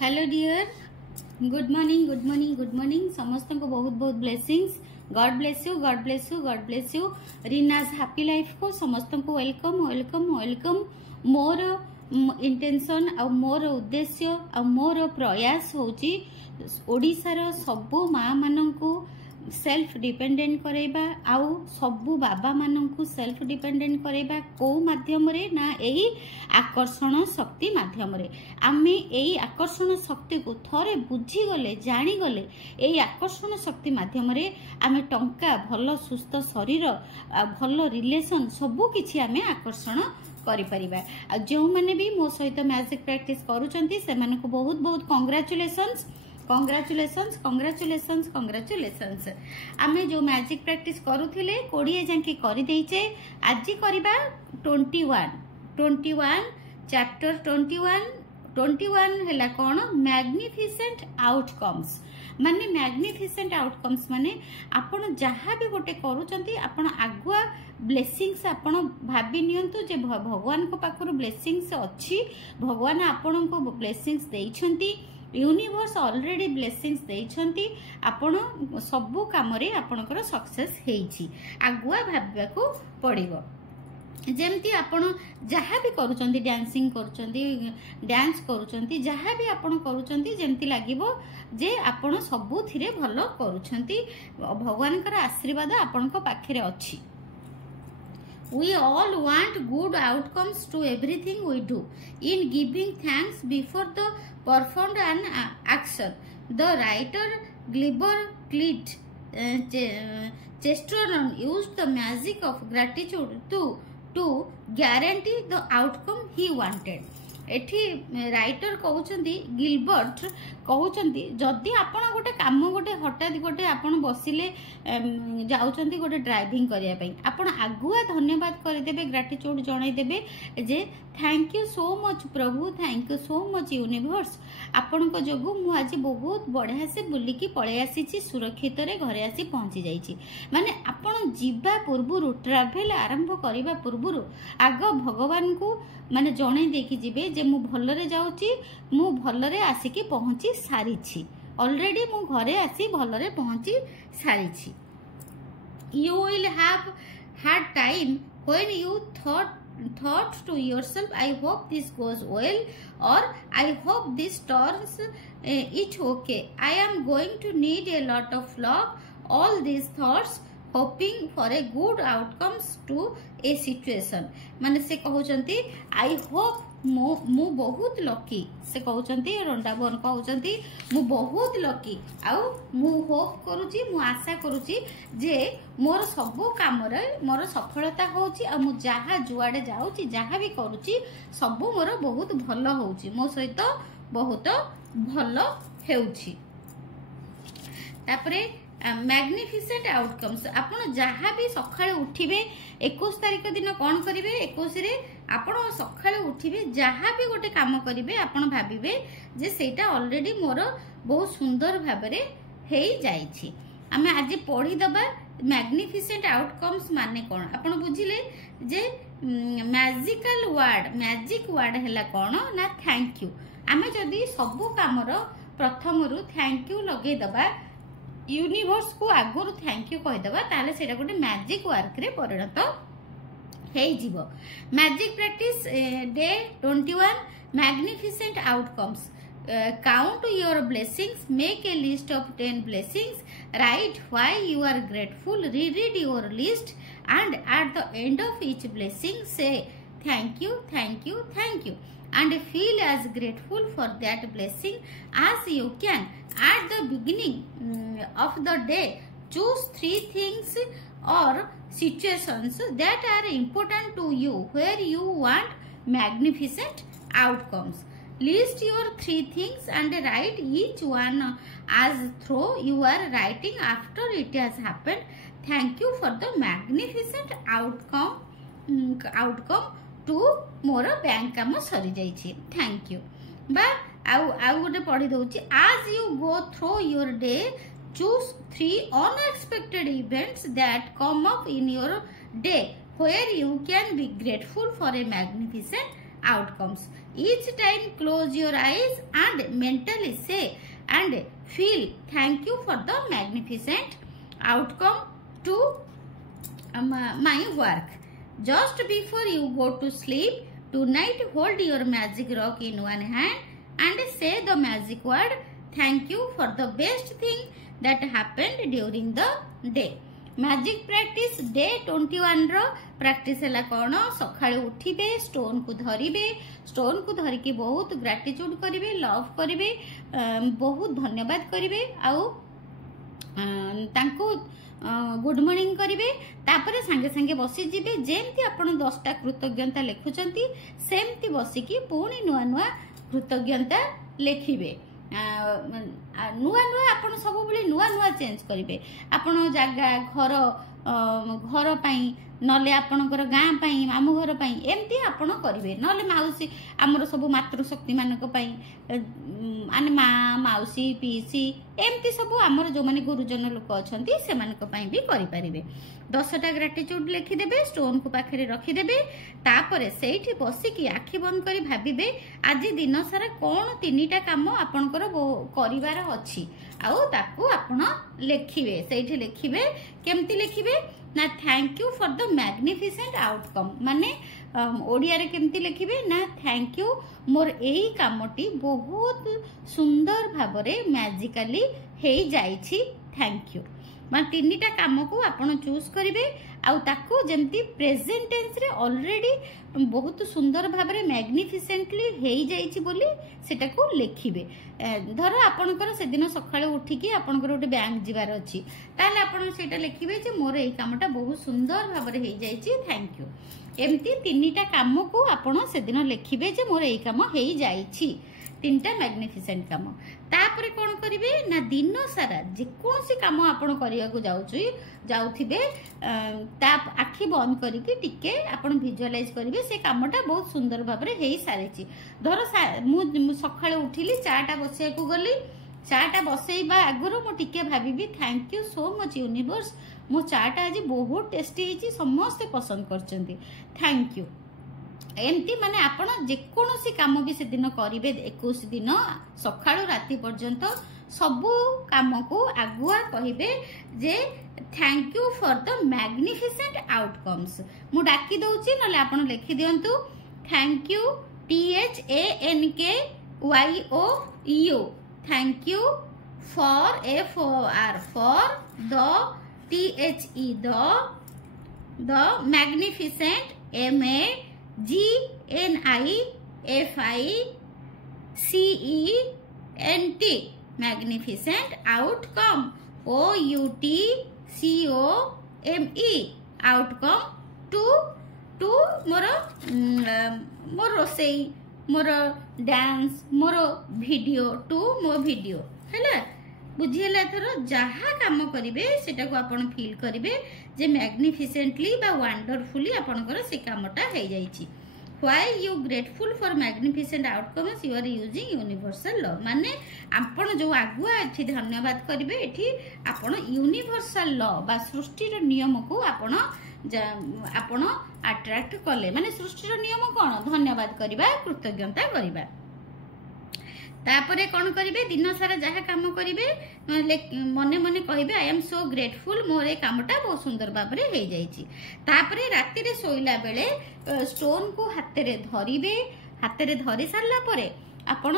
Hello dear, good morning good morning good morning. समस्त को बहुत बहुत blessings. God bless you, God bless you, God bless you. Reena's happy life को समस्त को वेलकम वेलकम वेलकम। मोर इंटेंशन आ मोर उद्देश्य आ मोर प्रयास होची ओडिशार सबु माँ माननकु सेल्फ डिपेंडेंट करेबा आउ सबु बाबा माननकु सेल्फ डिपेंडेंट करेबा को माध्यम रे ना एही आकर्षण शक्ति माध्यम रे। आमे एही आकर्षण शक्ति को थरे बुझी गले जानी गले एही आकर्षण शक्ति माध्यम रे आमे टंका भलो सुस्थ शरीर भलो रिलेशन सबु किछि आमे आकर्षण करि परिबा। जो माने भी मो सहित मैजिक प्रैक्टिस करूचंती से माने को बहुत बहुत कांग्रेचुलेशंस कांग्रेचुलेशंस कांग्रेचुलेशंस कांग्रेचुलेशंस। आमे जो मैजिक प्रैक्टिस करूथिले 20 जांकी करि देइचे। आज करबा 21 चैप्टर 21 हैला कोन मैग्निफिसेंट आउटकम्स। माने मैग्निफिसेंट आउटकम्स माने आपण जहाँ भी गोटे करूचंती आपण आगुआ ब्लेसिंग्स आपण भाबी नियंतु जे भगवान को पाखरु ब्लेसिंग्स अछि। भगवान आपण को ब्लेसिंग्स देइछंती, यूनिवर्स ऑलरेडी ब्लेसिंग्स देइछंती। आपण सबु काम रे आपणकर सक्सेस हेइछि। आगुआ भाबिबा को पड़िबो। जेमती आपण जहाँ भी करूचंती, डांसिंग करूचंती, डांस करूचंती, जहाँ भी आपण करूचंती जेमती लागिबो जे आपण सबु थिरे भलो करूचंती। भगवानकर आशीर्वाद आपण को पाखरे अछि। We all want good outcomes to everything we do. In giving thanks before the performed an action, the writer Gilbert Chesterton used the magic of gratitude to guarantee the outcome he wanted. एठी writer कहउचंदी Gilbert कहउचंदी जदि आपण गोटे काम गोटे हठात गोटे आपण बसिले जाउचंदी गोटे ड्राइविंग करिया पई आपण आगुआ धन्यवाद करि देबे, ग्रेटिट्यूड जणाई देबे जे थैंक यू सो मच प्रभु, thank you so much universe. आपण को जोगु मु आज बहुत बढ़िया से बुली की पळे आसीची, सुरक्षित रे घरे आसी पहुंची जाईची। माने आपण जीवा पूर्वरु ट्रैवल आरंभ करिबा पूर्वरु आग भगवान को माने जणाई देकी जिबे जे मु भलरे जाउची, मु भलरे आसीकी पहुंची सारीची। ऑलरेडी मु घरे आसी भलरे पहुंची सारीची। You will have had time when you thought to yourself, I hope this goes well, or I hope this turns it okay. I am going to need a lot of luck. All these thoughts hoping for a good outcomes to a situation. माने से कहउचंती I hope मु बहुत lucky. से कहउचंती रंडाबन कहउचंती मु बहुत lucky आउ मु hope करूची, मु आशा करूची जे मोर सबो काम रे मोर सफलता होची आ मु जहा जुआडे जाउची जहा भी करूची सबो मोर बहुत भलो होची, मो सहित बहुत भलो हेउची। तापरे मैग्निफिसेंट आउटकम्स आपण जहाँ भी सकाळे उठिबे 21 तारिख दिन कौन करिवे 21 रे आपण सकाळे उठिबे जहाँ भी गोटे काम करिवे आपण भाबिबे जे सेटा ऑलरेडी मोर बहुत सुंदर भाबरे हेई जाईछि। आमे आज पढी दबा मैग्निफिसेंट आउटकम्स माने कोन आपण बुझिले जे मैजिक वर्ड हैला कोन ना थैंक यू। आमे जदी सबु कामर प्रथमरु थैंक यू लगे दबा, यूनिवर्स को आगुरु थैंक यू कहि दबा, ताले सेटा गोटे मैजिक वर्क रे परिणत हेई जीवो। Magic practice day 21 magnificent outcomes. Count your blessings, make a list of 10 blessings, write why you are grateful, reread your list, and at the end of each blessing say thank you, thank you, thank you, and feel as grateful for that blessing as you can. At the beginning of the day, choose 3 things or situations that are important to you where you want magnificent outcomes. List your 3 things and write each one as though you are writing after it has happened. Thank you for the magnificent outcome to more bank काम सरी जाइछि। Thank you बा आउ गोटे पढ़ी दउछि। as you go through your day, choose 3 unexpected events that come up in your day where you can be grateful for a magnificent outcomes. Each time close your eyes and mentally say and feel thank you for the magnificent outcome to my work. Just before you go to sleep tonight, hold your magic rock in one hand and say the magic word thank you for the best thing that happened during the day. Magic practice day 21 रो practice है कौन सकाळे उठिबे stone को धरिबे stone को धरिकी बहुत gratitude करिवे love करिवे बहुत धन्यवाद करिवे आउ तांको गुड मॉर्निंग करिवे तापरे संगे संगे बसी जिबे जेमती आपण 10टा कृतज्ञता लेखुचंती सेमती बसिकी पुणी नुआ नुआ कृतज्ञता लेखिबे नुआ नुआ आपण सब बेले नुआ नुआ चेंज करिवे आपण जागा घर घर पाई नले आपणकर गाँ पाई मामू घर पाई एमती आपण करिवे नले माउसी हमर सब मातृशक्ति मानक पाई आने माँ माउसी पीसी एमती सब हमर जो माने गुरुजन लोक अछंती से मानक पाई भी करि परिवे 10टा ग्रेटिट्यूड लिखिदेबे स्टोन को पाखरे रखिदेबे तापरे सेठी बसिकी आखि बंद करी भाबिबे आज दिन सारा कोन 3टा काम आपणकर करिवार अछि आउ ताकू आपण लेखिबे सेठी लेखिबे केमती लेखिबे ना thank you for the magnificent outcome माने ओडिया रे केमती लिखिबे ना थैंक यू मोर एही कामटी बहुत सुंदर भाबरे मैजिकली हेई जाईछि थैंक यू मान 3टा काम को आपण चूज करिवे आउ ताकू जेमती प्रेजेंट टेंस रे ऑलरेडी बहुत सुंदर भाबरे मैग्निफिसेंटली हेई जाईछि बोली सेटा को लिखिबे धर आपणकर से दिन सकाळे उठिकी आपणकर गोटे बैंक जिवार अछि ताले आपण सेटा लिखिबे जे मोर एही कामटा बहुत सुंदर भाबरे हेई जाईछि थैंक यू एमती 3टा काम को आपण से दिन लिखिबे जे मोर एही काम हेई जाईछि 3टा मैग्निफिसेंट काम तापरे कोन करिवे ना दिन सारा जे कोनसी काम आपण करिया को जाउथिबे ता आखि बंद करिके टिके आपण विजुअलाइज करिवे से कामटा बहुत सुंदर भाबरे हेई सारेछि धर मु सखाळे उठिली चाटा बसिया को गली चाटा बसेइबा आगुरो मु टिके भाबिबी thank you so much universe मो चाटा आज बहुत टेस्टी हेछि समस्त पसंद करचंती थैंक यू एमती माने आपण जेकोसी काम भी से दिन करिवे 21 दिन सकाळु राति पर्यंत सबु काम को आगुआ कहिबे जे thank you for the magnificent outcomes मु डाकी दउची नले आपण लिखि दियंतु thank you THANKYOU thank you for FOR for the THE the magnificent MAGNIFICENT magnificent outcome OUTCOME outcome टू मोर रोसई मोर डांस मोर वीडियो टू मो वीडियो हैला बुझिएला थर जहा काम करिवे सेटा को आपण फील करिवे जे मैग्निफिसेंटली बा वंडरफुली आपनकर से कामटा हे जाईची why you grateful for magnificent outcomes you are using universal law माने आपण जो आगुआ एठी धन्यवाद करिवे एठी आपण यूनिवर्सल लॉ बा सृष्टि रो नियम को आपण अट्रैक्ट कले माने सृष्टि रो नियम कोन धन्यवाद करिबा कृतज्ञता करिबा तापरे कौन करिवे दिन सारा जहा काम करिवे मने मने कहिबे आई एम सो ग्रेटफुल मोर ए कामटा बहुत सुंदर भाबरे हे जाईची तापरे राति रे सोइला बेले स्टोन को हाथ रे धरिवे हाथ रे धरि सारला परे आपण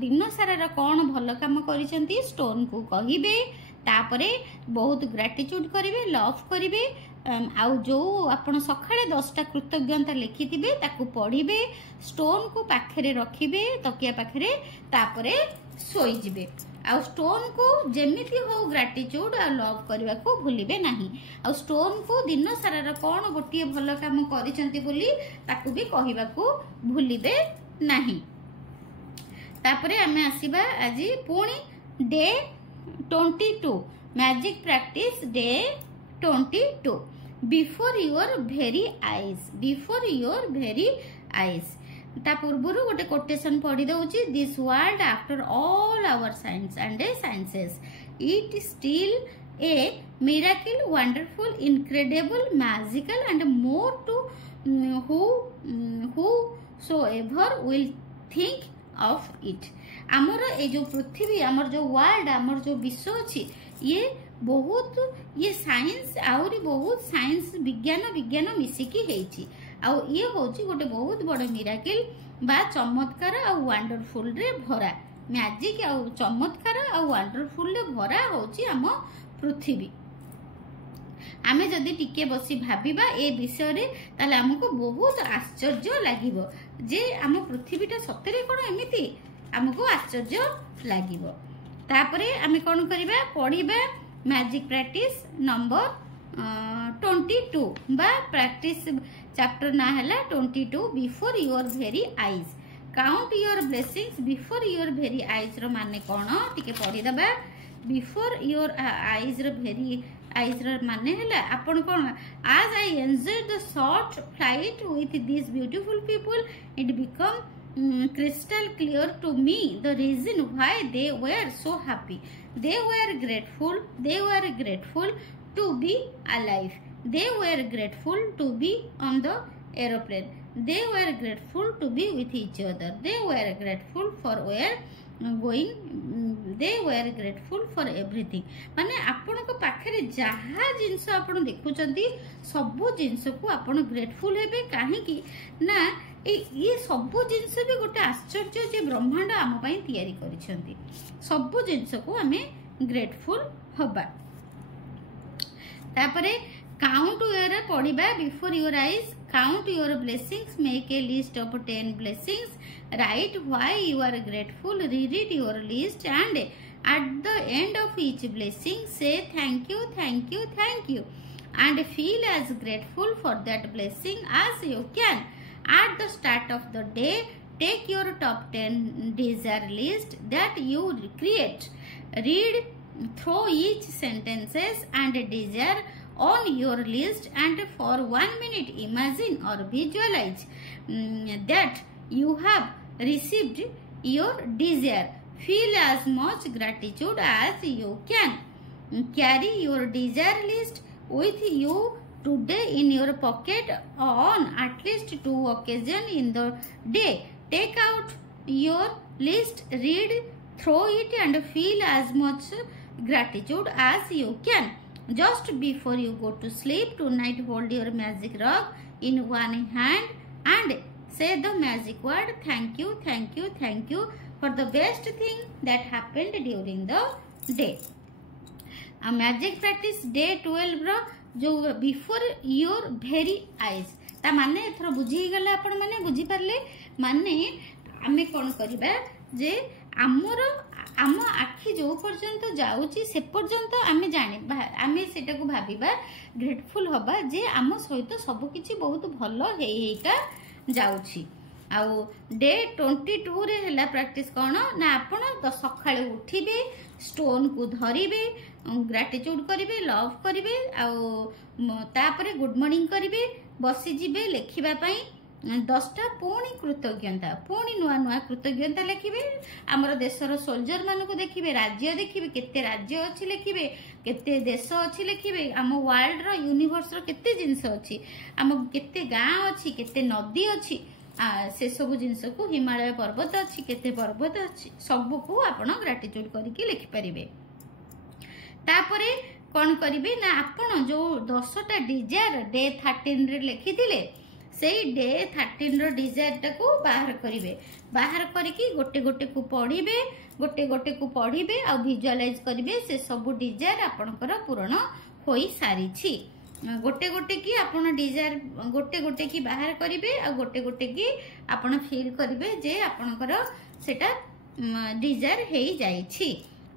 दिन सारा कौन भल काम करिसंती स्टोन को कहिबे तापरे बहुत ग्रेटिट्यूड करिवे लव करिवे आउ जो आपण सकाळे 10टा कृतज्ञता लिखिथिबे ताकू पढिबे स्टोन को पाखरे रखिबे तकिया पाखरे तापरे सोई जिबे आउ स्टोन को जेमिति हो ग्रेटिट्यूड आ लव करबा को भूलिबे नाही आउ स्टोन को दिन सारा कोन गोटिए भल काम करिसंती बोली ताकू भी कहिबा को भूलिबे नाही तापरे हमें आसीबा आज पुणी day 22 magic practice day 22 before your very eyes ता पूर्वरु गोटे कोटेशन पढ़ी दउची this world after all our science and sciences it still a miracle wonderful incredible magical and more to whosoever will think of it. आमर ए जो पृथ्वी आमर जो वर्ल्ड आमर जो विश्व अच्छी ये बहुत ये साइंस आउरी बहुत साइंस विज्ञान मिसिकी हेची आउ ये होची गोटे बहुत बड़ मिराकिल बा चमत्कार आ वंडरफुल रे भरा मैजिक आ चमत्कार आ वंडरफुल रे भरा होची आम पृथ्वी। आमे जदि टिके बसी भाबिबा ए विषय रे ताले हमको बहुत आश्चर्य लागिबो जे आम पृथ्वीटा सतरे कोन एमिति हमको आश्चर्य लागिबो। तापरे आमे कोन करिबा पढिबा मैजिक प्रैक्टिस नंबर 22 बा प्रैक्टिस चैप्टर ना हला 22 before your very eyes count your blessings before your very eyes रो माने कोन टिके पढि दबा। बिफोर योर आईज रो वेरी आईज रो माने हला आपण कोन आज I enjoy the short flight with this beautiful people it become crystal clear to me the reason why they were so happy. They were grateful to be alive. They were grateful to be on the aeroplane. They were grateful to be with each other. They were grateful for where going. They were grateful for everything. माने आपण को पाखरे जहा जिंस आपण देखुचंती सबु जिंस को आपण grateful हेबे काहे कि ना ये सबु जिंस भी गोटे आश्चर्य जे ब्रह्मांड आम पई तयारी करिसंती सबु जिंस को आमे ग्रेटफुल हबा। तापरे काउंट योर पढ़िबा before your eyes count your blessings make a list of 10 blessings write why you are grateful read your list and at the end of each blessing say thank you thank you thank you and feel as grateful for that blessing as you can. At the start of the day, take your top 10 desire list that you create. Read through each sentences and desire on your list and for 1 minute imagine or visualize that you have received your desire. Feel as much gratitude as you can. Carry your desire list with you today in your pocket on at least 2 occasions in the day. Take out your list, read through it and feel as much gratitude as you can. Just before you go to sleep tonight, hold your magic rock in one hand and say the magic word thank you, thank you, thank you for the best thing that happened during the day. A magic practice day 12 रो जो before your very eyes ता माने एथर बुझी गला आपण माने बुझी पारले माने आमे कोन करिबा जे आमर आम आखि जो पर्यंत जाउची से पर्यंत आमे जानि आमे सेटा को भाबिबा ग्रेटफुल हबा जे आम सहित सब किछि बहुत भलो हेका जाउची। आउ डे 22 रे हला प्रैक्टिस कोन ना आपण सखाळे उठिबे स्टोन को धरिबे ग्रेटिट्यूड करिबे लव करिबे तापरे गुड मॉर्निंग करिबे बसी जिबे लेखिबा पई 10टा पुणी कृतज्ञता पुणी नुआ नुआ कृतज्ञता लेखिबे हमर देशर सोल्जर मान को देखिबे राज्य देखिबे केते राज्य अछि लेखिबे केते देश अछि लेखिबे हम वर्ल्ड रो यूनिवर्स रो केते जिंस अछि हम केते गां अछि केते नदी अछि से सब जिंस को हिमालय पर्वत अच्छी केते पर्वत अच्छी सब को आपण ग्रेटिट्यूड करके लिखि परिबे। तापरे कोन करिवे ना आपण जो 10टा डिजायर डे 13 रे लिखि दिले सेई डे 13 रो डिजायर टा को बाहर करिवे बाहर करके गोटे गोटे को पढिबे गोटे गोटे को पढिबे आ विजुअलाइज करिवे से सब डिजायर आपनकर पूर्ण होई सारी छी। गोटे गोटे की आपण डिजायर गोटे गोटे की बाहर करिवे आ गोटे गोटे की आपण फील करिवे जे आपनकर सेटा डिजायर हेई जाई छी।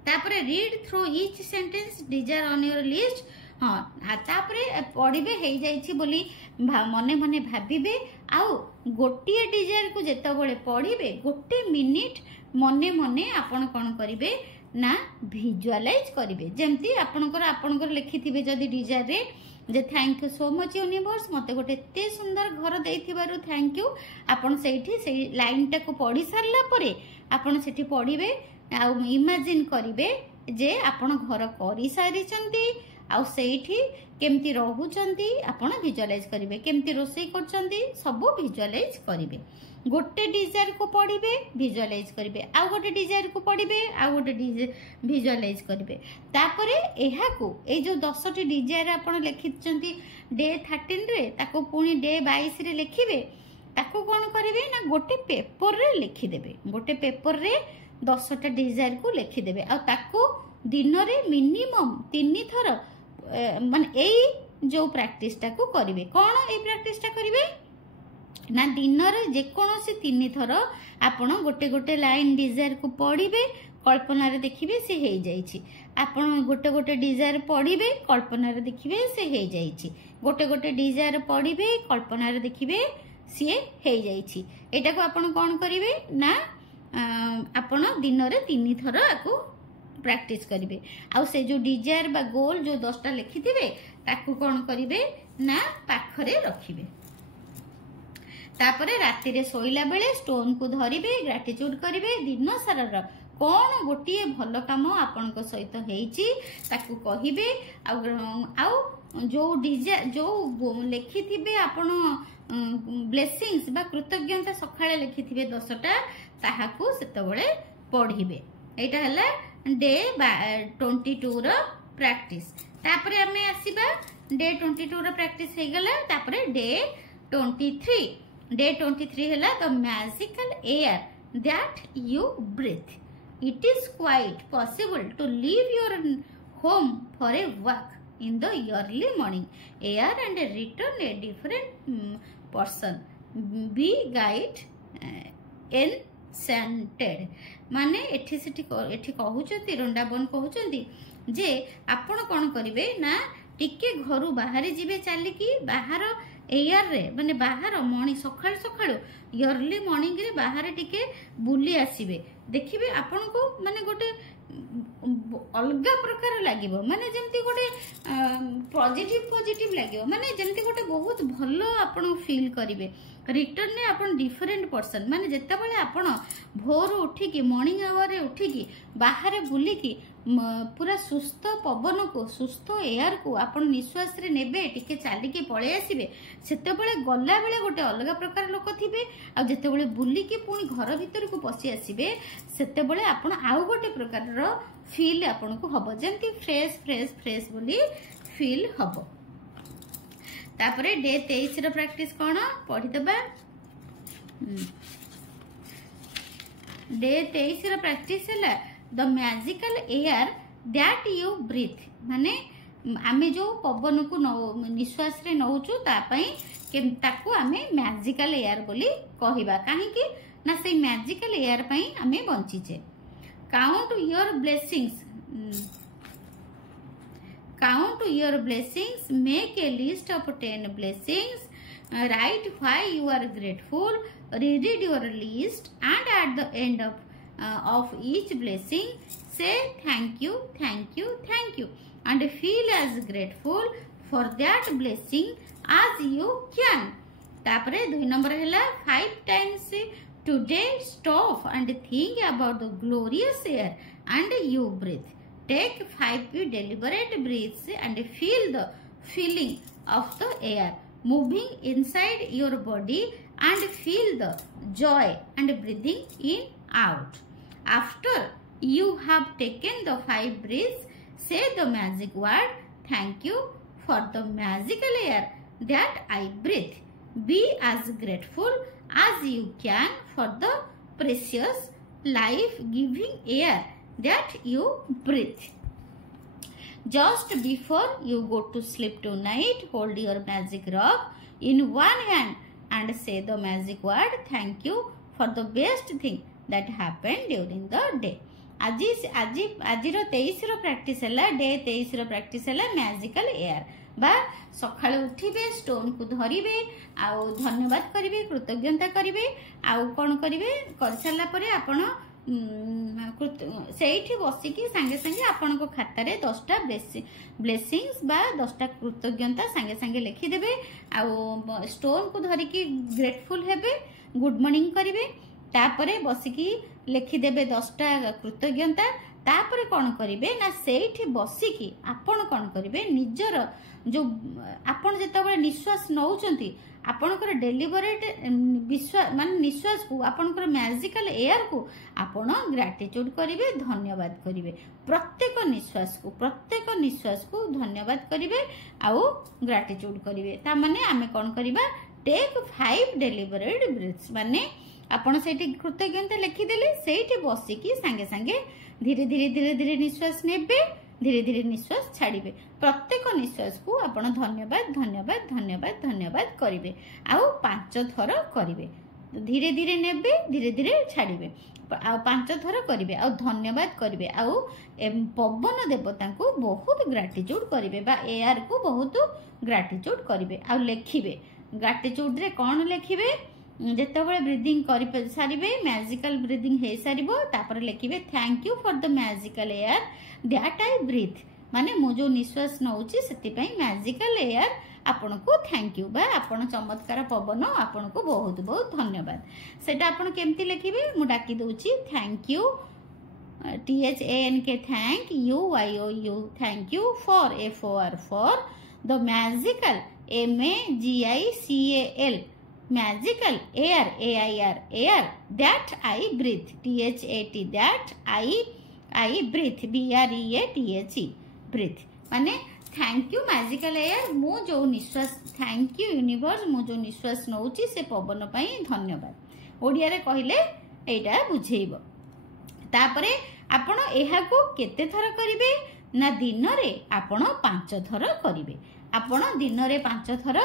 तापरे read through each sentence desire on your list हाँ तापरे पढ़िबे हेई जाई छी बोली मने मने भाबिबे आउ गोटे डिजायर को जेतबेले पढ़िबे गोटे मिनिट मने मने आपण कोन करिवे ना विजुअलाइज करिवे जेमती आपनकर लिखिथिबे जदी डिजायर रे जे thank you so much universe मते गोटे एते सुंदर घर देइथिबारु थैंक यू आपण सेठी से लाइन टा को पढ़ी सारला परे आपण सेठी पढ़िबे आ इमेजिन करिवे जे आपण घर करि सारिचंती आ सेठी केमती रहउचंती आपण विजुअलाइज करिवे केमती रोसई करचंती सब विजुअलाइज करिवे। गोटे डिजायर को पढ़िबे विजुअलाइज करिवे आ गोटे डिजायर को पढ़िबे आ गोटे विजुअलाइज करिवे तापरे एहा को ए जो 10 टी डिजायर आपण लिखिचंती डे 13 रे ताको पुनी डे 22 रे लिखिबे ताको कोन करिवे ना गोटे पेपर रे लिखि देबे गोटे पेपर रे 10 टा डिजायर को लिखि देबे आ ताको दिन रे मिनिमम 3 थर माने एई जो प्रैक्टिस टा को करिवे कोन ए प्रैक्टिस टा करिवे ना दिन रे जे कोनोसी 3 थर आपण गोटे गोटे लाइन डिजायर को पढ़िबे कल्पना रे देखिबे से हे जाईछि आपण गोटे गोटे डिजायर पढ़िबे कल्पना रे देखिबे से हे जाईछि गोटे गोटे डिजायर पढ़िबे कल्पना रे देखिबे से हे जाईछि एटा को आपण कोन करिवे ना आपण दिन रे 3 थर आको प्रैक्टिस करिवे आ से जो डिजायर बा गोल जो 10 टा लिखिथिबे ताकू कोन करिवे ना पाखरे रखिबे तापरे राति रे सोइला बेले स्टोन को धरिबे ग्रेटिट्यूड करिवे दिन सारा कौन गोटे भल काम आपण सहित हेइची ताकू कहिबे आ जो डिजायर जो लिखिथिबे आपण ब्लेसिंग्स बा कृतज्ञता सखाळे लिखिथिबे 10 टा ताहाकू सेतबेले पढिबे एटा हला डे 22 रो प्रैक्टिस तापरे हमें आसीबा डे 22 रो प्रैक्टिस हे गला तापरे डे 23 हला the magical air that you breathe it is quite possible to leave your home for a walk in the early morning air and return a different person be guide enchanted माने एठी सेठी कहउचंती रंडाबन कहउचंती जे आपण कोन करिवे ना टिके घरु बाहर जिबे चाली की बाहर एयर रे माने बाहर मॉर्निंग सखाळ सखाळ अर्ली मॉर्निंग रे बाहर टिके बुली आसीबे देखिबे आपण को माने गोटे अलग प्रकार लागिबो माने जेमती गोटे पॉजिटिव लागिबो माने जेमती गोटे बहुत भलो आपण फील करिवे रिटर्न ने आपण डिफरेंट पर्सन माने जेता बेले आपण भोर उठी की मॉर्निंग आवर रे उठी की बाहर बुली की पूरा सुस्थ पवन को सुस्थ एयर को आपण निश्वास रे नेबे टिके चाली के पळे आसीबे सेते बेले गल्ला बेले गोटे अलग प्रकार लोक थिबे आ जेते बेले बुली की पुनी घर भीतर को पसी आसीबे सेते बेले आपण आउ गोटे प्रकार रो फील आपण को हबो जेमती फ्रेश फ्रेश फ्रेश बोली फील हबो तापरे डे 23 रो प्रैक्टिस कोन पढि दबा डे 23 रो प्रैक्टिस हला the magical air that you breathe माने आमे जो पवन को निश्वास रे नउचु ता पई ताकू आमे मैजिकल एयर बोली कहिबा काहे कि ना से मैजिकल एयर पई आमे बंचीचे count your blessings count your blessings make a list of 10 blessings write why you are grateful read your list and at the end of each blessing say thank you and feel as grateful for that blessing as you can तापरे 2 number हैला 5 times today stop and think about the glorious air and you breathe take 5 deliberate breaths and feel the feeling of the air moving inside your body and feel the joy and breathing in out. After you have taken the 5 breaths, say the magic word, thank you for the magical air that I breathe. Be as grateful as you can for the precious life-giving air that you breathe. Just before you go to sleep tonight, hold your magic rock in one hand and say the magic word thank you for the best thing that happened during the day. आज 23 रो practice हला day 23 रो practice हला magical air बा सखाळे उठिबे stone को धरिबे आ धन्यवाद करिवे कृतज्ञता करिवे आ कोन करिवे कर साला परे आपण सेठी बसिकी संगे संगे आपण को खाता रे 10टा ब्लेसिंग्स बा 10टा कृतज्ञता संगे संगे लिखि देबे आ स्टोन को धरि की ग्रेटफुल हेबे गुड मॉर्निंग करिवे तापरे बसिकी लिखि देबे 10टा कृतज्ञता तापरे कोन करिवे ना सेठी बसिकी आपण कोन करिवे निजर जो आपण जेता बेले निश्वास नउचंती आपणकर डेलीवरेट विश्वास मान निश्वास को आपणकर मैजिकल एयर को आपण ग्रैटिट्यूड करिवे धन्यवाद करिवे प्रत्येक निश्वास को धन्यवाद करिवे आउ ग्रैटिट्यूड करिवे ता माने आमे कोन करिबा टेक 5 डेलीवरेट ब्रेथ्स माने आपण सेठी कृतज्ञता लिखि देले सेठी बसिकी संगे संगे धीरे धीरे धीरे धीरे निश्वास नेबे धीरे धीरे निश्वास छाड़िबे प्रत्येक निश्वास को आपण धन्यवाद धन्यवाद धन्यवाद धन्यवाद करिवे आउ 5 थर करिवे धीरे धीरे नेबे धीरे धीरे छाड़िबे आउ 5 थर करिवे आउ धन्यवाद करिवे आउ पवन देवता को बहुत ग्रैटिट्यूड करिवे बा एआर को बहुत ग्रैटिट्यूड करिवे आउ लिखिबे ग्रैटिट्यूड रे कोन लिखिबे जेतेबेले ब्रीदिंग करि सारिबे मैजिकल ब्रीदिंग हे सारिबो तापर लिखिबे thank you for the magical air that I breathe माने मो जो निश्वास नउची सेति पई मैजिकल एयर आपन को थैंक यू बा आपन चमत्कार पवन आपन को बहुत बहुत धन्यवाद सेटा आपन केमती लिखिबे मु डाकी दोची thank you THANK thank you YOU thank you for FOR for the magical MAGICAL magical air AIR air that I breathe THAT that I breathe BREATHE breathe माने थैंक यू मैजिकल एयर मो जो निश्वास thank you universe मो जो निश्वास नउची से पवन पई धन्यवाद ओडिया रे कहिले एटा बुझेइबो तापरे आपण एहा को केते थर करिवे ना दिन रे आपण 5 थर करिवे आपण दिन रे 5 थर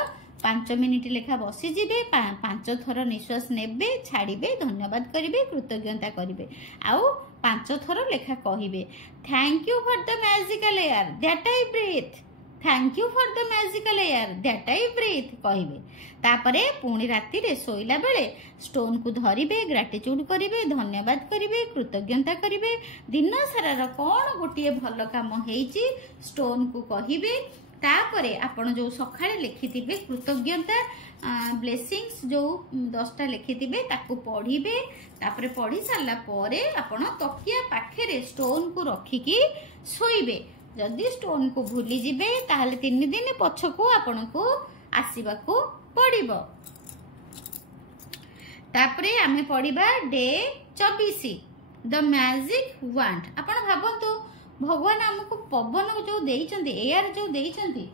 5 मिनिट लेखा बसी जीवे 5 थर निश्वास नेबे छाड़िबे धन्यवाद करिवे कृतज्ञता करिवे आउ 5 थर लेखा कहिबे thank you for the magical air that I breathe thank you for the magical air that I breathe कहिबे तापरे पुणी राति रे सोइला बेले स्टोन को धरिबे ग्रैटिट्यूड करिवे धन्यवाद करिवे कृतज्ञता करिवे दिन सारा कोन गोटिए भल काम हेइची स्टोन को कहिबे तापरे आपण जो सखाळे लिखिथिबे कृतज्ञता ब्लेसिंग्स जो 10टा लिखिथिबे ताकू पढिबे तापरे पढी सारला परे आपण तकिया पाखे रे स्टोन को रखिकी सोइबे जदि स्टोन को भूली जिबे ताहले 3 दिन पछकू आपण को आसीबा को पड़िबो तापरे आमे पढिबा डे 24 द मैजिक वांड आपण भाबंतु भगवान हमको पवन जो देइचंती एयर जो देइचंती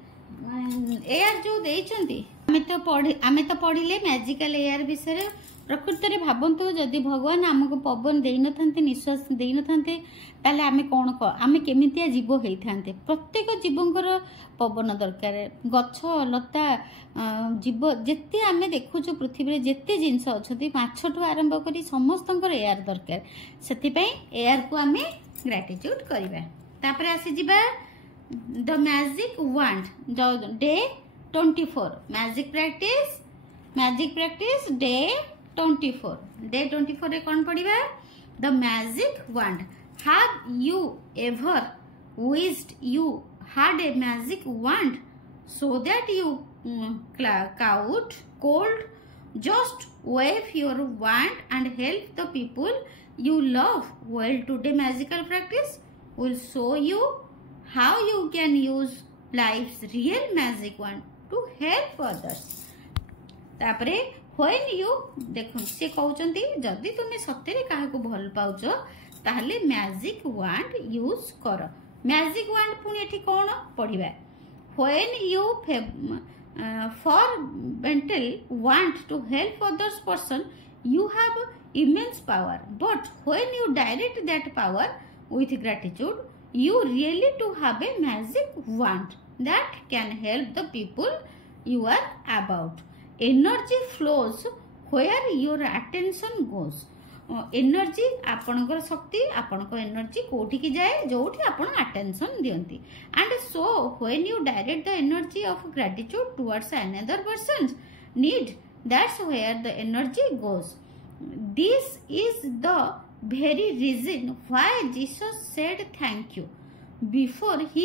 आमे तो पढ़िले मैजिकल एयर विषय प्रकृत रे भाबंतु जदि भगवान हमको पवन देई न थांते निश्वास देई न थांते ताले आमे कोन आमे केमितिया जीव हेई थांते प्रत्येक जीवंकर पवन दरकार गछ लता जीव जेते आमे देखुछु पृथ्वी रे जेते जिंस अछती माछटू आरंभ करी समस्तंकर एयर दरकार सेति पई एयर को आमे ग्रैटिट्यूड करिबा तापर आसी जिबा the magic wand day 24 magic practice day 24 रे कोन पडिबा the magic wand have you ever wished you had a magic wand so that you caught cold just wave your wand and help the people you love well today magical practice will show you how you can use life's real magic wand to help others तापरे when you देखो से कहउचंती जदी तुमे सत्य रे काहा को भल पाउचो ताहले मैजिक वांड यूज करो मैजिक वांड पुणी एठी कोन पढिबा when you fervently want to help others person you have immense power but when you direct that power with gratitude you really to have a magic wand that can help the people you are about energy flows where your attention goes energy आपनकर शक्ति आपनकर energy कोठी की जाए जोठी आपण attention दियंती and so when you direct the energy of gratitude towards another person's need that's where the energy goes this is the very reason why Jesus said thank you before he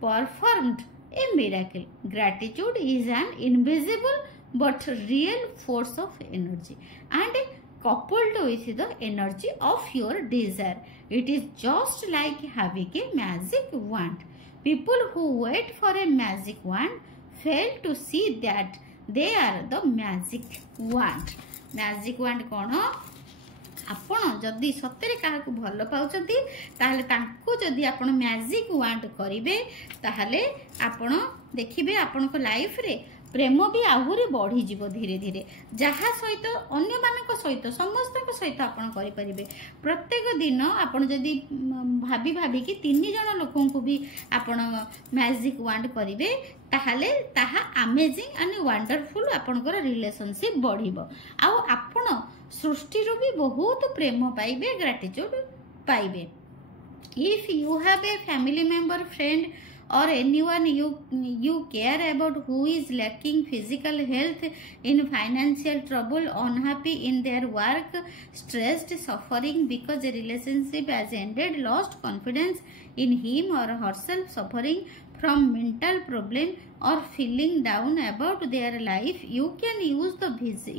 performed a miracle. Gratitude is an invisible but real force of energy and coupled with the energy of your desire. It is just like having a magic wand. People who wait for a magic wand fail to see that they are the magic wand. Magic wand कौन आपण जदि सतरे क्या भल पाउछंती ताहले तांको जदि आपण मैजिक वांड करिवे ताहले आपण देखिबे आपण को लाइफ रे प्रेम भी आहुरी बढ़ी जीव धीरे धीरे जहाँ सहित अन्य मानक सहित समस्त सहित आपण करि परिबे। प्रत्येक दिन आपण जदि भाभी भाभी कि 3 जन लोकन को भी आपण मैजिक वांड करिवे ताहले ताहा अमेजिंग एंड वंडरफुल आपनकर रिलेशनशिप बढ़िबो। आ आपण सृष्टि रो भी बहुत प्रेम पाइबे, ग्रेटिट्यूड पाइबे। If you have a family member, friend or anyone you care about who is lacking physical health, in financial trouble, unhappy in their work, stressed, suffering because a relationship has ended, lost confidence in him or herself, suffering from mental problem or feeling down about their life, you can use the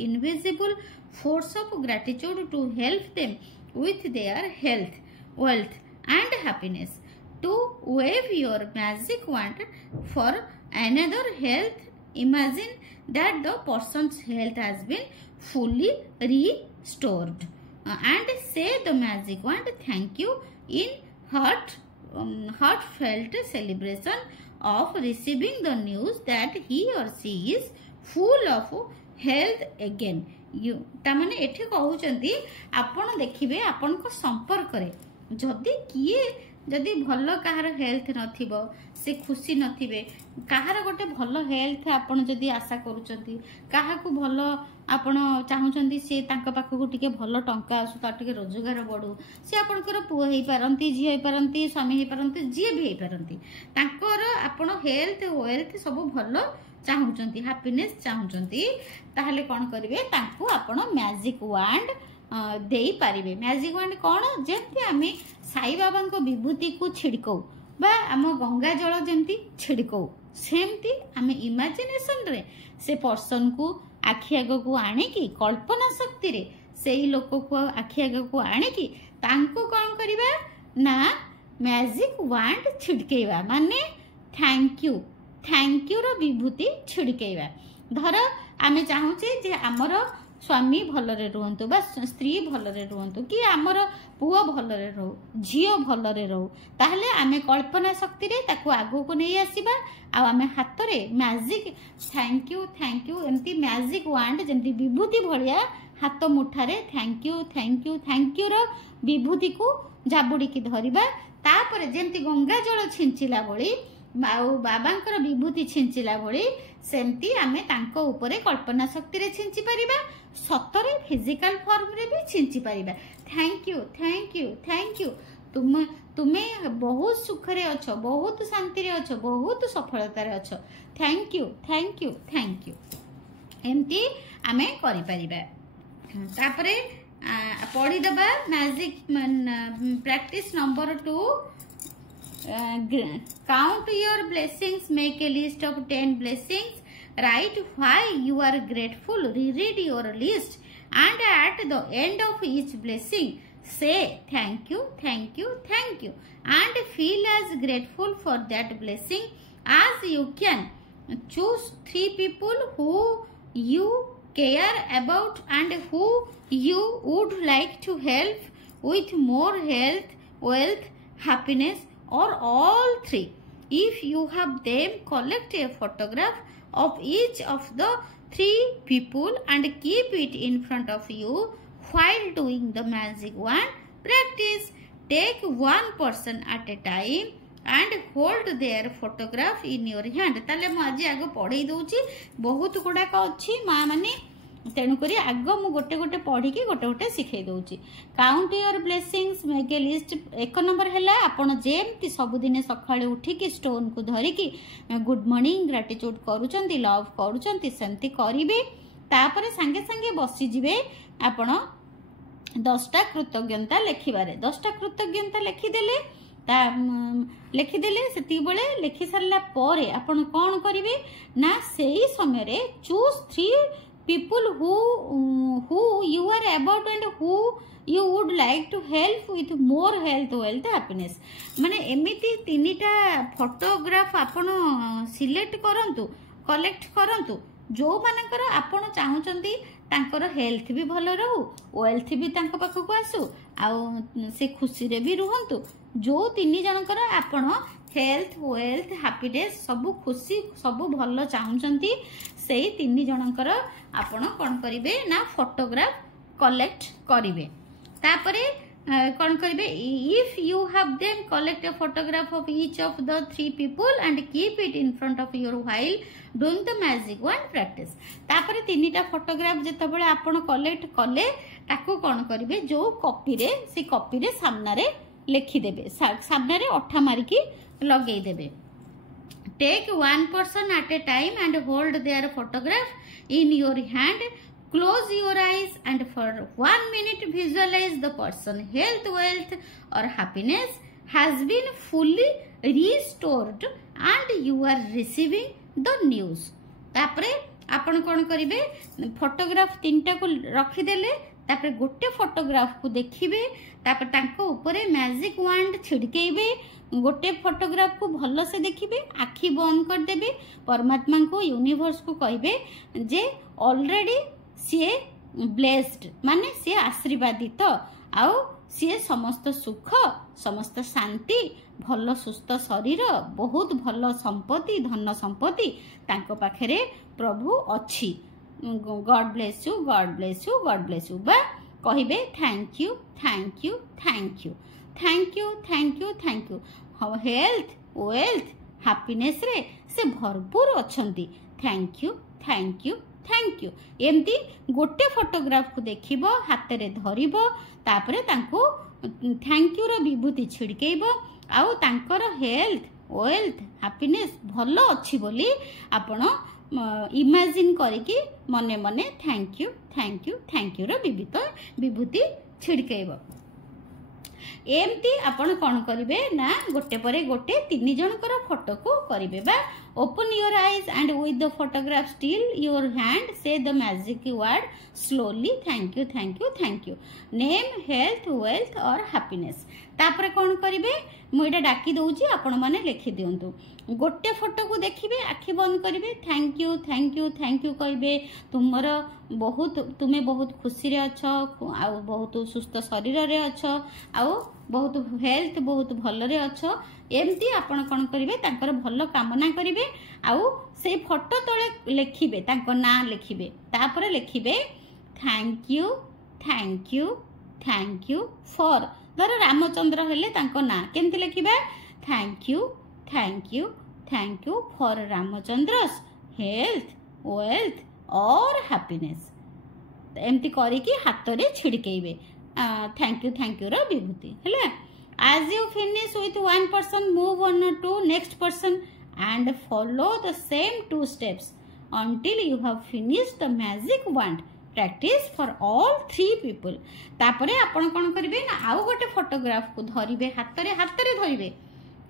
invisible force of gratitude to help them with their health, wealth and happiness. To wave your magic wand for another health, imagine that the person's health has been fully restored and say the magic wand thank you in heartfelt celebration of receiving the news that he or she is full of health again. You तामाने एठी कहउचंती आपण देखिबे आपण को संपर्क रे जदी किए जदि भल कहार हेल्थ नथिबो से खुशी नथिबे कहार गोटे भल हेल्थ आपण जदि आशा करूचंती काहाकू भल आपण चाहूचंती से तांका पाखकू टिके भल टंका आसु ता टिके रोजगार बढ़ू से आपनकर पुओ हेई पारंती झी हेई पारंती स्वामी हेई पारंती जे भी हेई पारंती तांकर आपण हेल्थ वेल्थ सब भल चाहूचंती हैप्पीनेस चाहूचंती ताहले कोन करिवे तांको आपण मैजिक वांड देई पारिबे। मैजिक वांड कौन जेमती आमे साई बाबा को विभूति को छिड़को बा आम गंगा जल जेमती छिड़को सेमती आमे इमेजिनेशन रे से पर्सन को आखि आग को आनिकी कल्पना शक्ति रे सेही लोक को आखि आग को आनिकी तांको कौन करिबा ना मैजिक वांड छिड़केबा माने थैंक यू रो विभूति छिड़केबा। धर आमे चाहूचे जे हमर स्वामी भलरे रुहंतु बा स्त्री भलरे रुहंतु कि आमर पुओ भलरे रहू झियो भलरे रहू ताहले आमे कल्पना शक्ति रे ताकू आगो को नै आसीबा आ आमे हाथ रे मैजिक थैंक यू एमती मैजिक वांड जेमती विभूति भलिया हाथ मुठारे थैंक यू रो विभूति को जाबुडी की धरिबा तापरे जेमती गंगा जल छिंचिला बळी बाबांकर विभूति छिंचिला भली सेमती आमे तांको ऊपरे कल्पना शक्ति रे छिंची परिबा सतरे फिजिकल फॉर्म रे भी छिंची परिबा। थैंक यू तुमे बहुत सुख रे अछो, बहुत शांति रे अछो, बहुत सफलता रे अछो। थैंक यू एमती आमे करि परिबा। तापरे पढ़ी दबा magic practice number 2 count your blessings, make a list of 10 blessings, write why you are grateful, reread your list and at the end of each blessing say thank you and feel as grateful for that blessing as you can. Choose 3 people who you care about and who you would like to help with more health, wealth, happiness or all 3. If you have them, collect a photograph of each of the 3 people and keep it in front of you while doing the magic wand practice. Take one person at a time and hold their photograph in your hand. ताले मु आज आगो पढ़ई दउची बहुत गुडाक अछि मां माने तेणुकरी आग मु गोटे गोटे पढ़ी की गोटे गोटे सिखाई दउची। Count your blessings, make a list. 1 number हैला आपण जेमती सबुदिने सखाळे उठी की स्टोन को धरी की गुड मॉर्निंग ग्रेटिट्यूड करूचंती, लव करूचंती, सेमती करिवे। तापरे संगे संगे बसी जिवे आपण 10टा कृतज्ञता लेखिबारे। 10टा कृतज्ञता लेखिदेले सेती बेले लेखि सारला परे आपण कोन करिवे ना सेही समय रे choose 3 people who you are about and who you would like to help with more health, wealth, happiness. माने एमिति 3टा फोटोग्राफ आपण सिलेक्ट करंतु, कलेक्ट करंतु जो मानकर आपण चाहूचंती तांकर हेल्थ भी भल रहू, वेल्थ भी तांको पाखक आसू, आउ से खुशी रे भी रुहंतु। जो तीन जनकर आपण हेल्थ वेल्थ हैप्पीनेस सब खुशी सब भल चाहूचंती, से तीन जनकर आपण कौन करिवे ना फोटोग्राफ कलेक्ट करिवे। तापरे कौन करिवे, if you have then collect a photograph of each of the 3 people and keep it in front of your while doing the magic one practice. तापरे तीनटा फोटोग्राफ जेतबेले आपण कलेक्ट कले ताको कौन करिवे, जो कॉपी रे से कॉपी रे सामना रे लिखि देबे, सामना रे अठा मारी की लगेई देबे। Take one person at a time and hold their photograph in your hand. Close your eyes and for 1 minute visualize the person health, wealth or happiness has been fully restored and you are receiving the news। तापरे आपण कौन करिवे, photograph तीनटा को रखिदेले, तापरे गोटे photograph को देखिबे, तापरे तांको ऊपर मैजिक वांड छिड़केइबे, गोटे फोटोग्राफ को भल से देखिबे, आखि बंद कर देबे, परमात्मा को यूनिवर्स को कहिबे जे ऑलरेडी सी ब्लेस्ड माने सी आशीर्वादित, आउ सी समस्त सुख समस्त शांति भल सुस्थ शरीर बहुत भल संपत्ति धन संपत्ति तांको पाखरे प्रभु अछि। God bless you, God bless you, God bless you, बा कहिबे thank you thank you thank you thank you thank you thank you. Health wealth happiness रे से भरपूर अछंती। Thank you thank you thank you एमती गोटे फोटोग्राफ को देखिबो, हाथ रे धरिबो, तापरे तांको थैंक यू रो विभूति छिड़केइबो, आउ तांकर हेल्थ वेल्थ हैप्पीनेस भल अछि बोली आपण इमेजिन करिकी मने मने thank you thank you thank you रो विभूति छिड़केइबो। एमती आपण कौन करिवे ना गोटे परे गोटे तीन जनकर फोटो को करिवे। बा open your eyes and with the photograph still your hand say the magic word slowly thank you thank you thank you name health wealth और हैप्पीनेस। तापरे कौन करिवे, मु एटा डाकी दउची आपण माने लिखि दियंतु। गोटे फोटो को देखिबे, आखि बंद करिवे, thank you thank you thank you कहिबे, तुमर बहुत तुमे बहुत खुशी रे अछो, आउ बहुत सुस्थ शरीर रे अछो, आउ बहुत हेल्थ बहुत भल रे अछो। एमती आपण कोन करिवे, तांकर भल कामना करिवे, आउ से फोटो तळे लिखिबे, तांको नाम लिखिबे, तापरे लिखिबे thank you thank you thank you for. धर रामचंद्र हेले तांको ना केमती लिखिबा, thank you thank you for Ramchandra's health wealth और हैप्पीनेस। एमती करिकी हाथ रे छिड़केइबे थैंक यू रो विभूति हेले। as you finish with one person move on to next person and follow the same 2 steps until you have finished the magic wand practice for all 3 people। तापरे आपण कोन करिवे ना आउ गोटे फोटोग्राफ को धरिबे, हाथ रे धरिबे,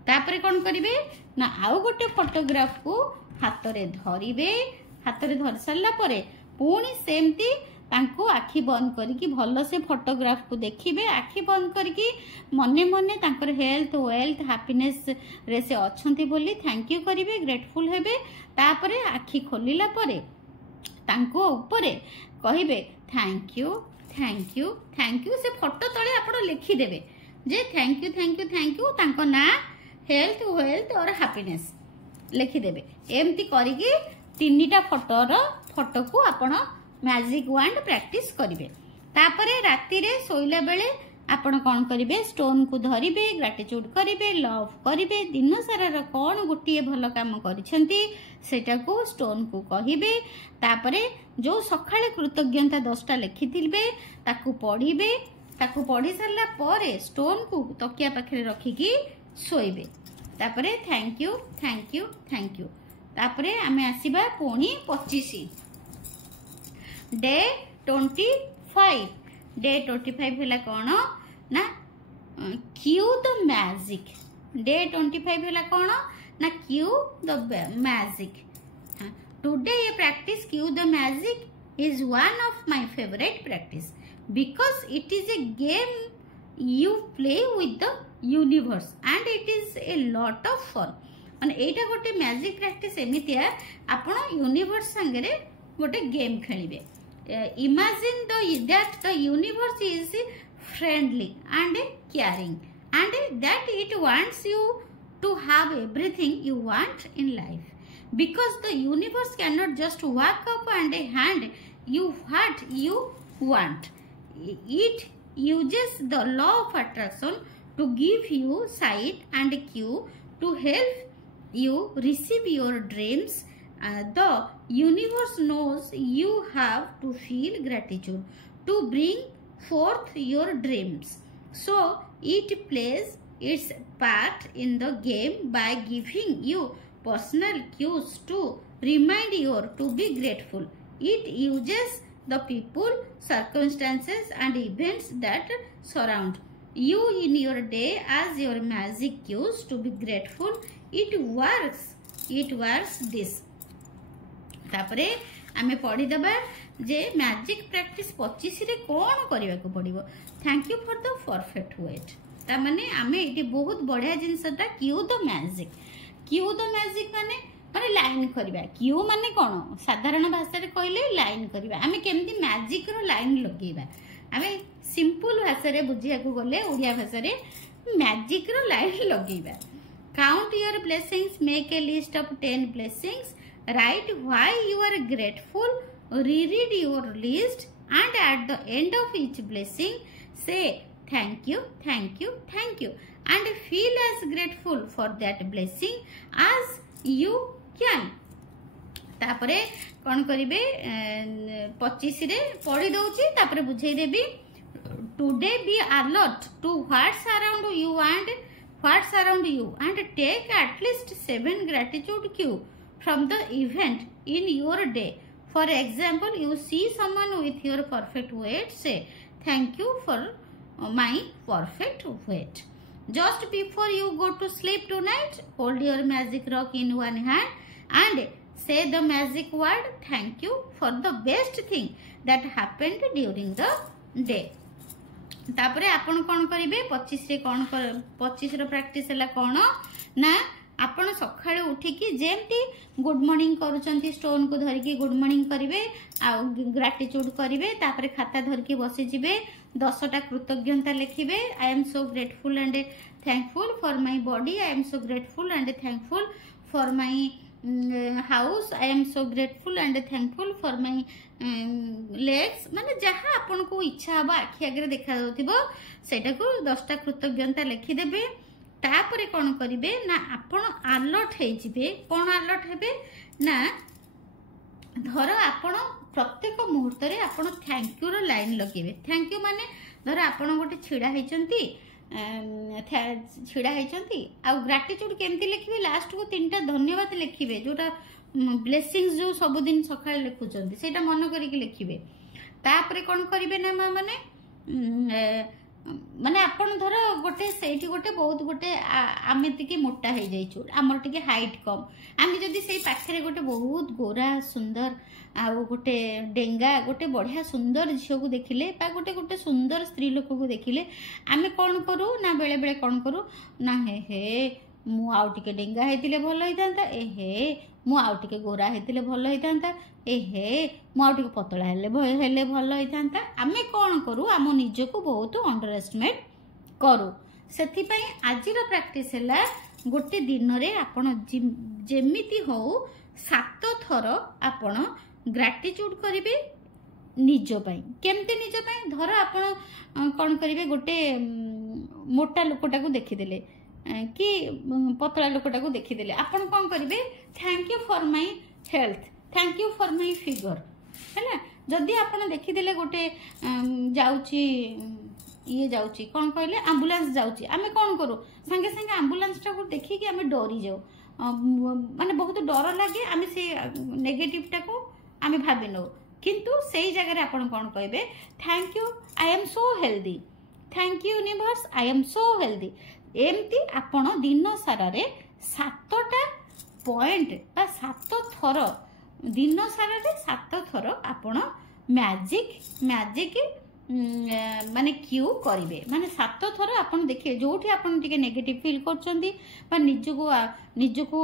तापरे कोन करिवे ना आउ गोटे फोटोग्राफ को हाथ रे धरिबे, हाथ रे धरि सल्ला परे पुणी सेमती तांको आखि बंद करिकी भल से फोटोग्राफ को देखिबे, आखि बंद करिकी मने मने तांकर हेल्थ वेल्थ हैप्पीनेस रे से अछंती बोली थैंक यू करिवे, ग्रेटफुल हेबे। तापरे आखि खोलिला परे तांको ऊपरे कहिबे thank you thank you thank you. से फोटो तळे आपण लिखि देबे जे thank you thank you thank you, तांको ना हेल्थ वेल्थ और हैप्पीनेस लिखि देबे। एमती करिकी तीनटा फोटो को आपण मैजिक वांड प्रैक्टिस करिवे। तापरे राती रे सोइला बेले आपण कोन करिवे, स्टोन को धरिबे, ग्रेटिट्यूड करिवे, लव करिवे, दिन सारा रो कोन गुटिए भलो काम करिसेंती सेटा को स्टोन को कहिबे। तापरे जो सखाळे कृतज्ञता 10टा लिखिथिलबे ताकू पढिबे, ताकू पढि सरला परे स्टोन को तकिया पाखरे रखिकी सोइबे। तापरे thank you thank you thank you. तापरे आमे आसीबा पुणी 25 डे 25। डे 25 हैला कोन ना क्यू द मैजिक। डे 25 हैला कोन ना क्यू द मैजिक। टुडे ये practice Q the magic is one of my favorite practice because it is a game you play with the universe and it is a lot of fun। माने एटा गोटे magic practice एमितिया आपण universe संगे गोटे game खेलिबे imagine that the universe is friendly and caring and that it wants you to have everything you want in life because the universe cannot just walk up and hand you what you want. It uses the law of attraction to give you sight and cue to help you receive your dreams. The universe knows you have to feel gratitude to bring forth your dreams, so it plays its part in the game by giving you personal cues to remind you to be grateful. It uses the people, circumstances and events that surround you in your day as your magic cues to be grateful. It works this. तापरे आमे पढ़ी दबा जे magic practice 25 रे कोन करबा को पड़िबो. Thank you for the perfect weight. ता माने आमे एटी बहुत बढ़िया जिंसटा क्यू द मैजिक माने लाइन करबा. क्यू माने कोन साधारण भाषा रे कहले लाइन करबा. आमे केमती मैजिक रो लाइन लगेबा. आमे सिंपल भाषा रे बुझिया को गले ओडिया भाषा रे मैजिक रो लाइन लगेबा. Count your blessings, make a list of 10 blessings, write why you are grateful, reread your list, and at the end of each blessing say thank you, and feel as grateful for that blessing as you can. तापरे कौन करिबे 25 रे पढ़ी दउची तापरे बुझाई देबी. Today be alert to what's around you and take at least 7 gratitude cue from the event in your day. For example, you see someone with your perfect weight, say thank you for my perfect weight. Just before you go to sleep tonight, hold your magic rock in one hand and say the magic word thank you for the best thing that happened during the day. तापरे आपण कोन करिवे 25 रे कोन 25 रो practice हला कोन ना आपण सकाळे उठिकी जेमती good morning करूचंती stone को धरिकी good morning करिवे आ gratitude करिवे. तापरे खाता धरिकी बसी जिवे 10टा कृतज्ञता लिखिवे. I am so grateful and thankful for my body, I am so grateful and thankful for my house, I am so grateful and thankful for my legs. माने जहा आपण को इच्छा हबा आखि आगे देखा जाउथिबो सेटा को 10टा कृतज्ञता लिखि देबे. तापरे कौन करिवे ना आपण अलर्ट हे जिवे. कौन अलर्ट हेबे ना धर आपण प्रत्येक मुहूर्त रे आपण थैंक यू रो लाइन लगेबे. थैंक यू माने धर आपण गोटे छिड़ा हेचंती आ ग्रेटिट्यूड केमती लिखिबे लास्ट को 3टा धन्यवाद लिखिबे. जोटा ब्लेसिंग्स जो सब दिन सकाळ लिखुचंती सेटा मन करिक लिखिबे. तापरे कौन करिवे ना माने आपण धर गोटे सेठी गोटे बहुत गोटे आमे तिके मोटा हे जाइछु, हमर तिके हाइट कम. आमे जदी सेई पाखरे गोटे बहुत गोरा सुंदर आ गोटे डेंगा गोटे बढ़िया सुंदर झियो को देखिले बा गोटे गोटे सुंदर स्त्री लोक को देखिले आमे कोन करू ना बेले बेले कोन करू ना हे मु आउ टिके डेंगा हेतिले भलो होइतांता, ए हे मु आउ टिके गोरा हेतिले भलो होइतांता, ए हे मु आउ टिके पतला हेले भलो होइतांता. आमे कोन करू आम निज को बहुत अंडर एस्टिमेट करू. सेथि पई आजिर प्रैक्टिस हला गोटे दिन रे आपण जेमिति हो 7 थर आपण ग्रेटिट्यूड करिवे निज पई. केमते निज पई धर आपण कोन करिवे गोटे मोटा लोकटा को देखिदेले कि पतला लोकटा को देखिदेले आपण कोन करिवे thank you for my health, thank you for my figure हैला. जदि आपण देखिदेले गोटे जाउची ये जाउची कोन कहले एम्बुलेंस जाउची आमे कोन करू संगे संगे एम्बुलेंस टा को देखि कि आमे डरी जाऊ. माने बहुत डर लागे आमे से नेगेटिव टा को आमे भाबी नो. किंतु सेही जगह रे आपण कोन कहबे thank you I am so healthy, thank you universe I am so healthy. एमती आपण दिन सारा रे 7टा पॉइंट बा 7 थर दिन सारा रे 7 थर आपण मैजिक माने क्यू करेंगे माने 7 थर आपन देखिए जो टे नेगेटिव फिल कर निजको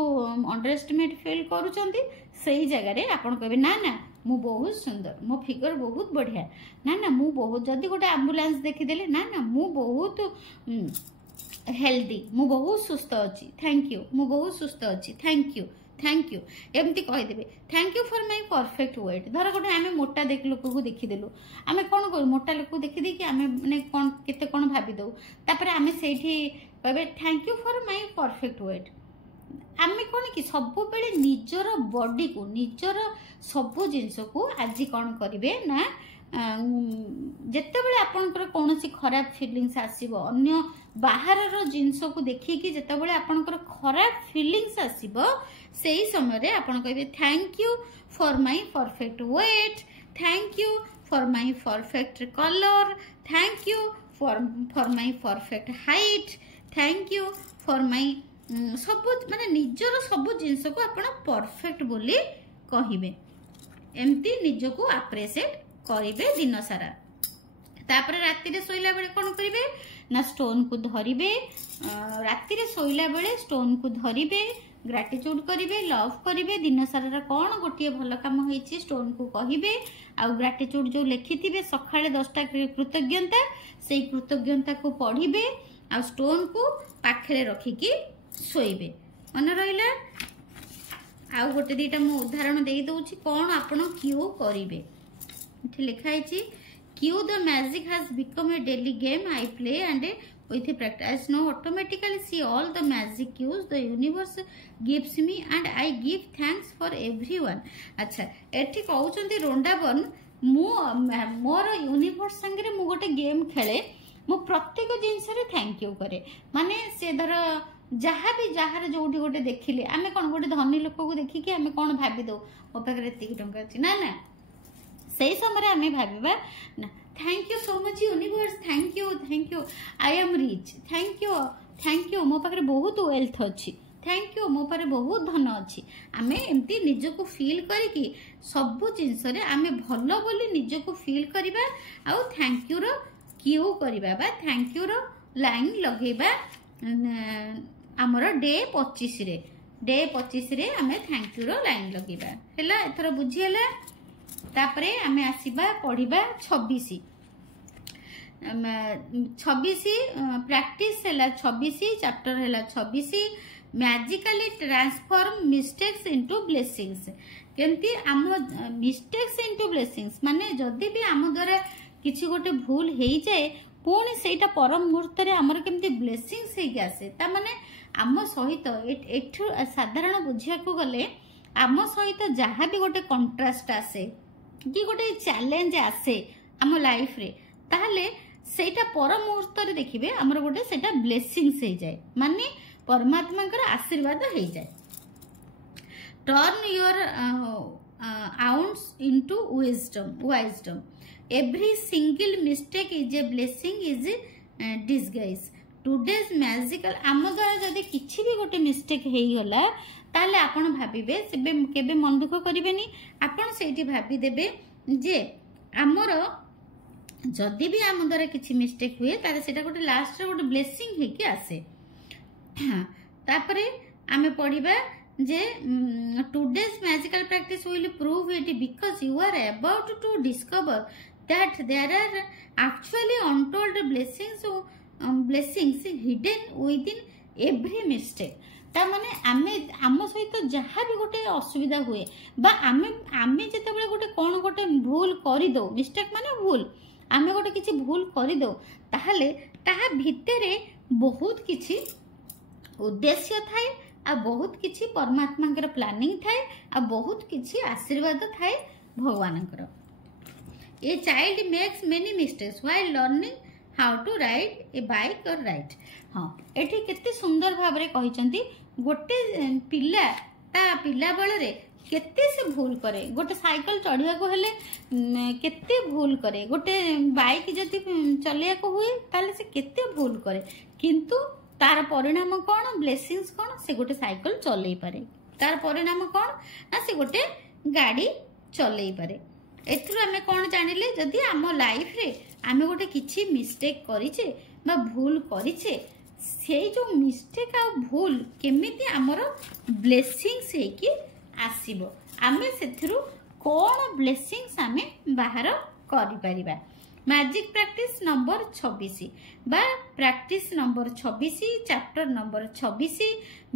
अंडर एस्टिमेट फिल करुँच से जगह आपन कहे ना ना मु बहुत सुंदर मो फिगर बहुत बढ़िया ना ना मु बहुत जदि गोटे एम्बुलेंस देखीदेले ना ना मु बहुत हेल्दी मु बहुत सुस्थ अच्छी थैंक यू मु बहुत सुस्थ अच्छी थैंक यू एमती कहीदेवे thank you for my perfect weight धर गोटे आम मोटा लोक को देखीदेलु आम कौन करूँ मोटा लोक देखीदे आम मैंने कौन केते कौन भाभी दऊ तापर आम से कहे thank you for my perfect weight आम कौन कि सब बेले निजर बॉडी को निजर सबू जिनस को आज कौन करेंगे ना जितेबाला आपंकर कौन खराब फिलिंग्स आसो अन्य बाहर जिनस को देखिए जितेबाला आपंकर खराब फिलिंग्स आसो से समय आपन कहे thank you for my perfect weight thank you for my perfect colour thank you for my perfect height thank you for my सब माने निजर सब जिनस को आपण परफेक्ट बोली कहिबे एमती निज को अप्रिशिएट करिवे दिन सारा तापर राति रे सोइला बेले कोन करिवे ना स्टोन को धरिवे राति रे सोइला बेले स्टोन को धरिवे ग्रेटिट्यूड करिवे लव करिवे दिन सारा कोन गोटे भल काम होईची स्टोन को कहिवे आ ग्रेटिट्यूड जो लिखिथिबे सखाळे 10टा कृतज्ञता सेई कृतज्ञता को पढिबे आ स्टोन को पाखरे रखिकी सोइबे मन रहिला आ गोटे दीटा मु उदाहरण देई दउची कोन आपण क्यू करिवे इथे लिखा है Q the magic has become a daily game I play and with practice no automatically see all the magic cues the universe gives me and I give thanks for everyone अच्छा एठी कहउचंती रोंडाबन मु मोर universe संगे मु गोटे game खेले मु प्रत्येक जिंस रे थैंक यू करे माने से धर जहाँ भी जहाँ जोटी गोटे देखिले आमे कोन गोटे धनी लोक को देखिके आमे कोन भाबी दो मो पाखरे एतिकी टंका अछि ना ना से समय आमे भाबिबा ना thank you so much universe thank you I am rich thank you मो पाखरे बहुत वेल्थ अच्छी थैंक यू मो पारे बहुत धन अच्छी आमे एमती निज को फील करिकी सब जिनस रे आमे भलो बोली निज को फील करिबा आ थैंक यू रो क्यू करिबा बा थैंक यू रो लाइन लगेबा हमर डे 25 रे आमे थैंक यू रो लाइन लगेबा हैला एथरा बुझियला तापरे आमे आसीबा पढ़िबा 26 प्रैक्टिस हैला 26 चैप्टर हैला 26 magically transform mistakes into blessings केमती आम मिस्टेक्स इनटू ब्लेसिंग्स माने जदी भी आम द्वारा किछि गोटे भूल हेई जाए पुणी सेटा पर मुहूर्त रे हमर केमती ब्लेसिंग्स हेई आसे ता माने आम सहित एठु साधारण बुझिया को गले आम सहित जहाँ भी गोटे कंट्रास्ट आसे कि गोटे चैलेंज आसे आम लाइफ रे ताहले सेटा पर मुहूर्त रे देखिबे हमर गोटे सेटा ब्लेसिंग्स हे जाए माने परमात्मा कर आशीर्वाद हे जाए turn your ounce into wisdom every single mistake is a blessing is disguise today's magical आम द्वारा जदि किछि भी गोटे मिस्टेक हे गला ताले आपण भाबिबे सेबे केबे मन दुख करिवेनी आपण सेठी भाबी देबे जे हमर जदि भी आम द्वारा किछि मिस्टेक हुए ताले सेटा गोटे लास्ट रे गोटे ब्लेसिंग हे कि आसे तापरे आमे पढिबा जे today's magical practice will prove it because you are about to discover that there are actually untold blessings hidden within every mistake ता माने आमे आम सहित जहाँ भी गोटे असुविधा हुए बा आमे आमे जेतेबेले गोटे कोन गोटे भूल करि दो मिस्टेक माने भूल आमे गोटे किछि भूल करि दो ताहले ताहा भितरे बहुत किछि उद्देश्य थाए आ बहुत किछि परमात्मा के प्लानिंग थाए आ बहुत किछि आशीर्वाद थाए भगवान कर a child makes many mistakes while learning how to ride a bike और राइड हाँ एठी केते सुंदर भाव रे कहिसंती गोटे पिला ता पिला बेले रे केते से भूल करे गोटे साइकिल चढ़िया को हेले केते भूल करे गोटे बाइक जति चलिया को हुए ताले से केते भूल करे किंतु तार परिणाम कौन ब्लेसिंग्स कौन से गोटे साइकिल चलई पारे तार परिणाम कौन ना से गोटे गाड़ी चलई पारे एथुर आमे कौन जानिले जदि आम लाइफ रे आमे गोटे किछि मिस्टेक करिछे बा भूल करिछे से जो मिस्टेक आ भूल केमिति हमर ब्लेसिंग्स हे कि आसीबो आमे सेथिरु कोन ब्लेसिंग्स आमे बाहर करि परिबा। मैजिक प्रैक्टिस नंबर 26 बा practice number 26 chapter number 26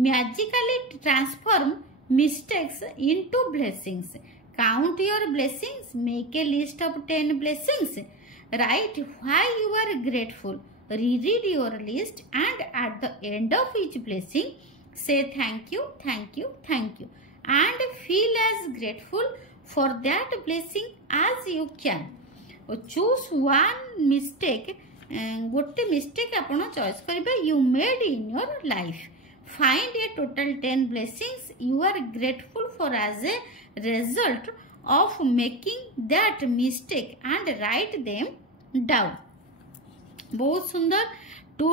magically transform mistakes into blessings. Count your blessings, make a list of 10 blessings, write why you are grateful, reread your list, and at the end of each blessing say thank you, thank you, thank you, and feel as grateful for that blessing as you can. Choose one mistake, गोटे mistake आपण choice करिबा you made in your life. Find a total 10 blessings you are grateful for as a result of making that mistake and write them down. बहुत सुंदर। To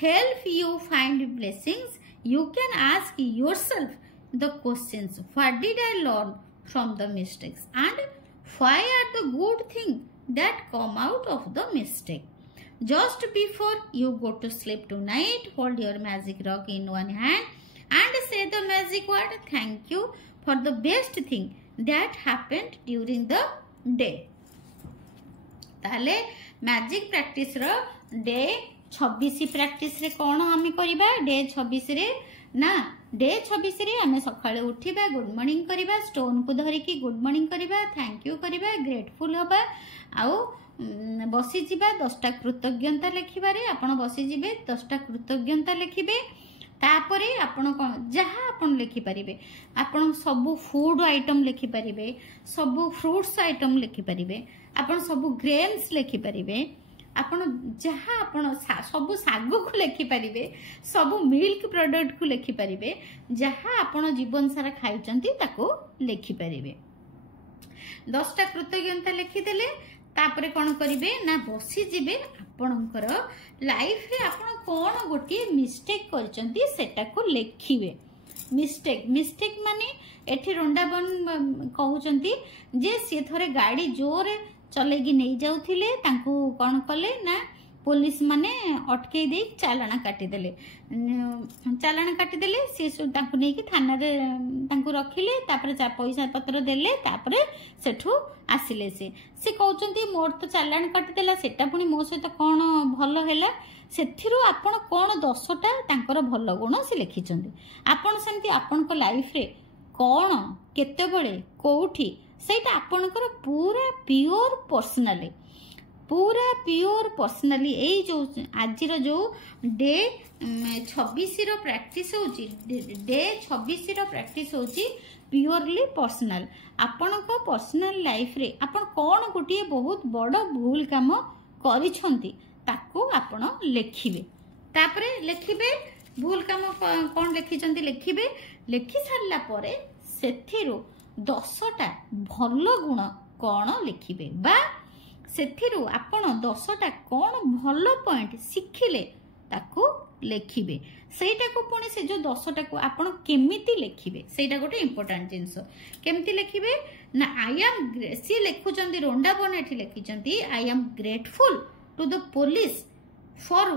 help you find blessings, you can ask yourself the questions: what did I learn from the mistakes, and why are the good things that come out of the mistake? Just before you go to sleep tonight, hold your magic rock in one hand and say the magic word thank you for the best thing that happened during the day. ताले magic practice रो day 26 practice रे कोन हमें करिबा day 26 रे ना day 26 रे हमें सकाळे उठिबा, good morning करिबा, stone को धरि की गुड मॉर्निंग करिबा, थैंक यू करिबा, ग्रेटफुल होबा, आउ बसी जीवा 10टा कृतज्ञता लिखिबारे आपण बसी जीवे 10टा कृतज्ञता लिखिबे। तापरे आपण कोन जहा आपण लिखि परिबे, आपण सब फूड आइटम लिखि परिबे, सब फ्रूट्स आइटम लिखि परिबे, आपण सब ग्रेन्स लिखि परिबे, आपण जहा आपण सब सागु को लिखि परिबे, सब मिल्क प्रोडक्ट को लिखि परिबे, जहा आपण जीवन सारा खाइचंती ताको लिखि परिबे। 10टा कृतज्ञता लिखि देले तापरे कोन करिवे ना बसी जिबे आपणकर लाइफ रे आपण कोन गोटी मिस्टेक करचंती सेटा को लिखिबे। मिस्टेक माने एठी रोंडाबन कहउचंती जे से थरे गाड़ी जोरे चलेगी नहीं जाउथिले तांको कोन कले ना पुलिस माने अटके दे चालाना काटी देले से तांको नै कि थाना रे तांको रखिले तापरे पैसा पत्र देले तापरे सेठू आसिले से कहउचंती मोर तो चालान काटी देला सेटा पुनी मो सहित कोन भलो हैला सेथिरु आपण कोन 10टा तांकर भलो गुण से लिखिचंती। आपण सेमती आपण को लाइफ रे कोन केते बळे कोठी सेटा आपणकर पूरा प्योर पर्सनली ए जो आजिर जो डे 26 रो प्रैक्टिस होची डे 26 रो प्रैक्टिस होची प्योरली पर्सनल। आपण को पर्सनल लाइफ रे आपण कोन गोटिए बहुत बड़ भूल काम करिसंती ताको आपण लिखिबे। तापरे लिखिबे भूल काम कोन लिखिसंती लिखिबे। लिखि सारला परे सेथिरु 10टा भलो गुण कोन लिखिबे बा सेथिरु आपण 10टा कोन भलो पॉइंट सिखिले ताको लिखिबे। सेटा को पुणी से जो 10टा को आपण केमिति लिखिबे सेटा गोटे इंपोर्टेंट जिंस केमिति लिखिबे ना आई एम सी लिखुचंती रोंडा बन एठी लिखिचंती I am grateful to the police for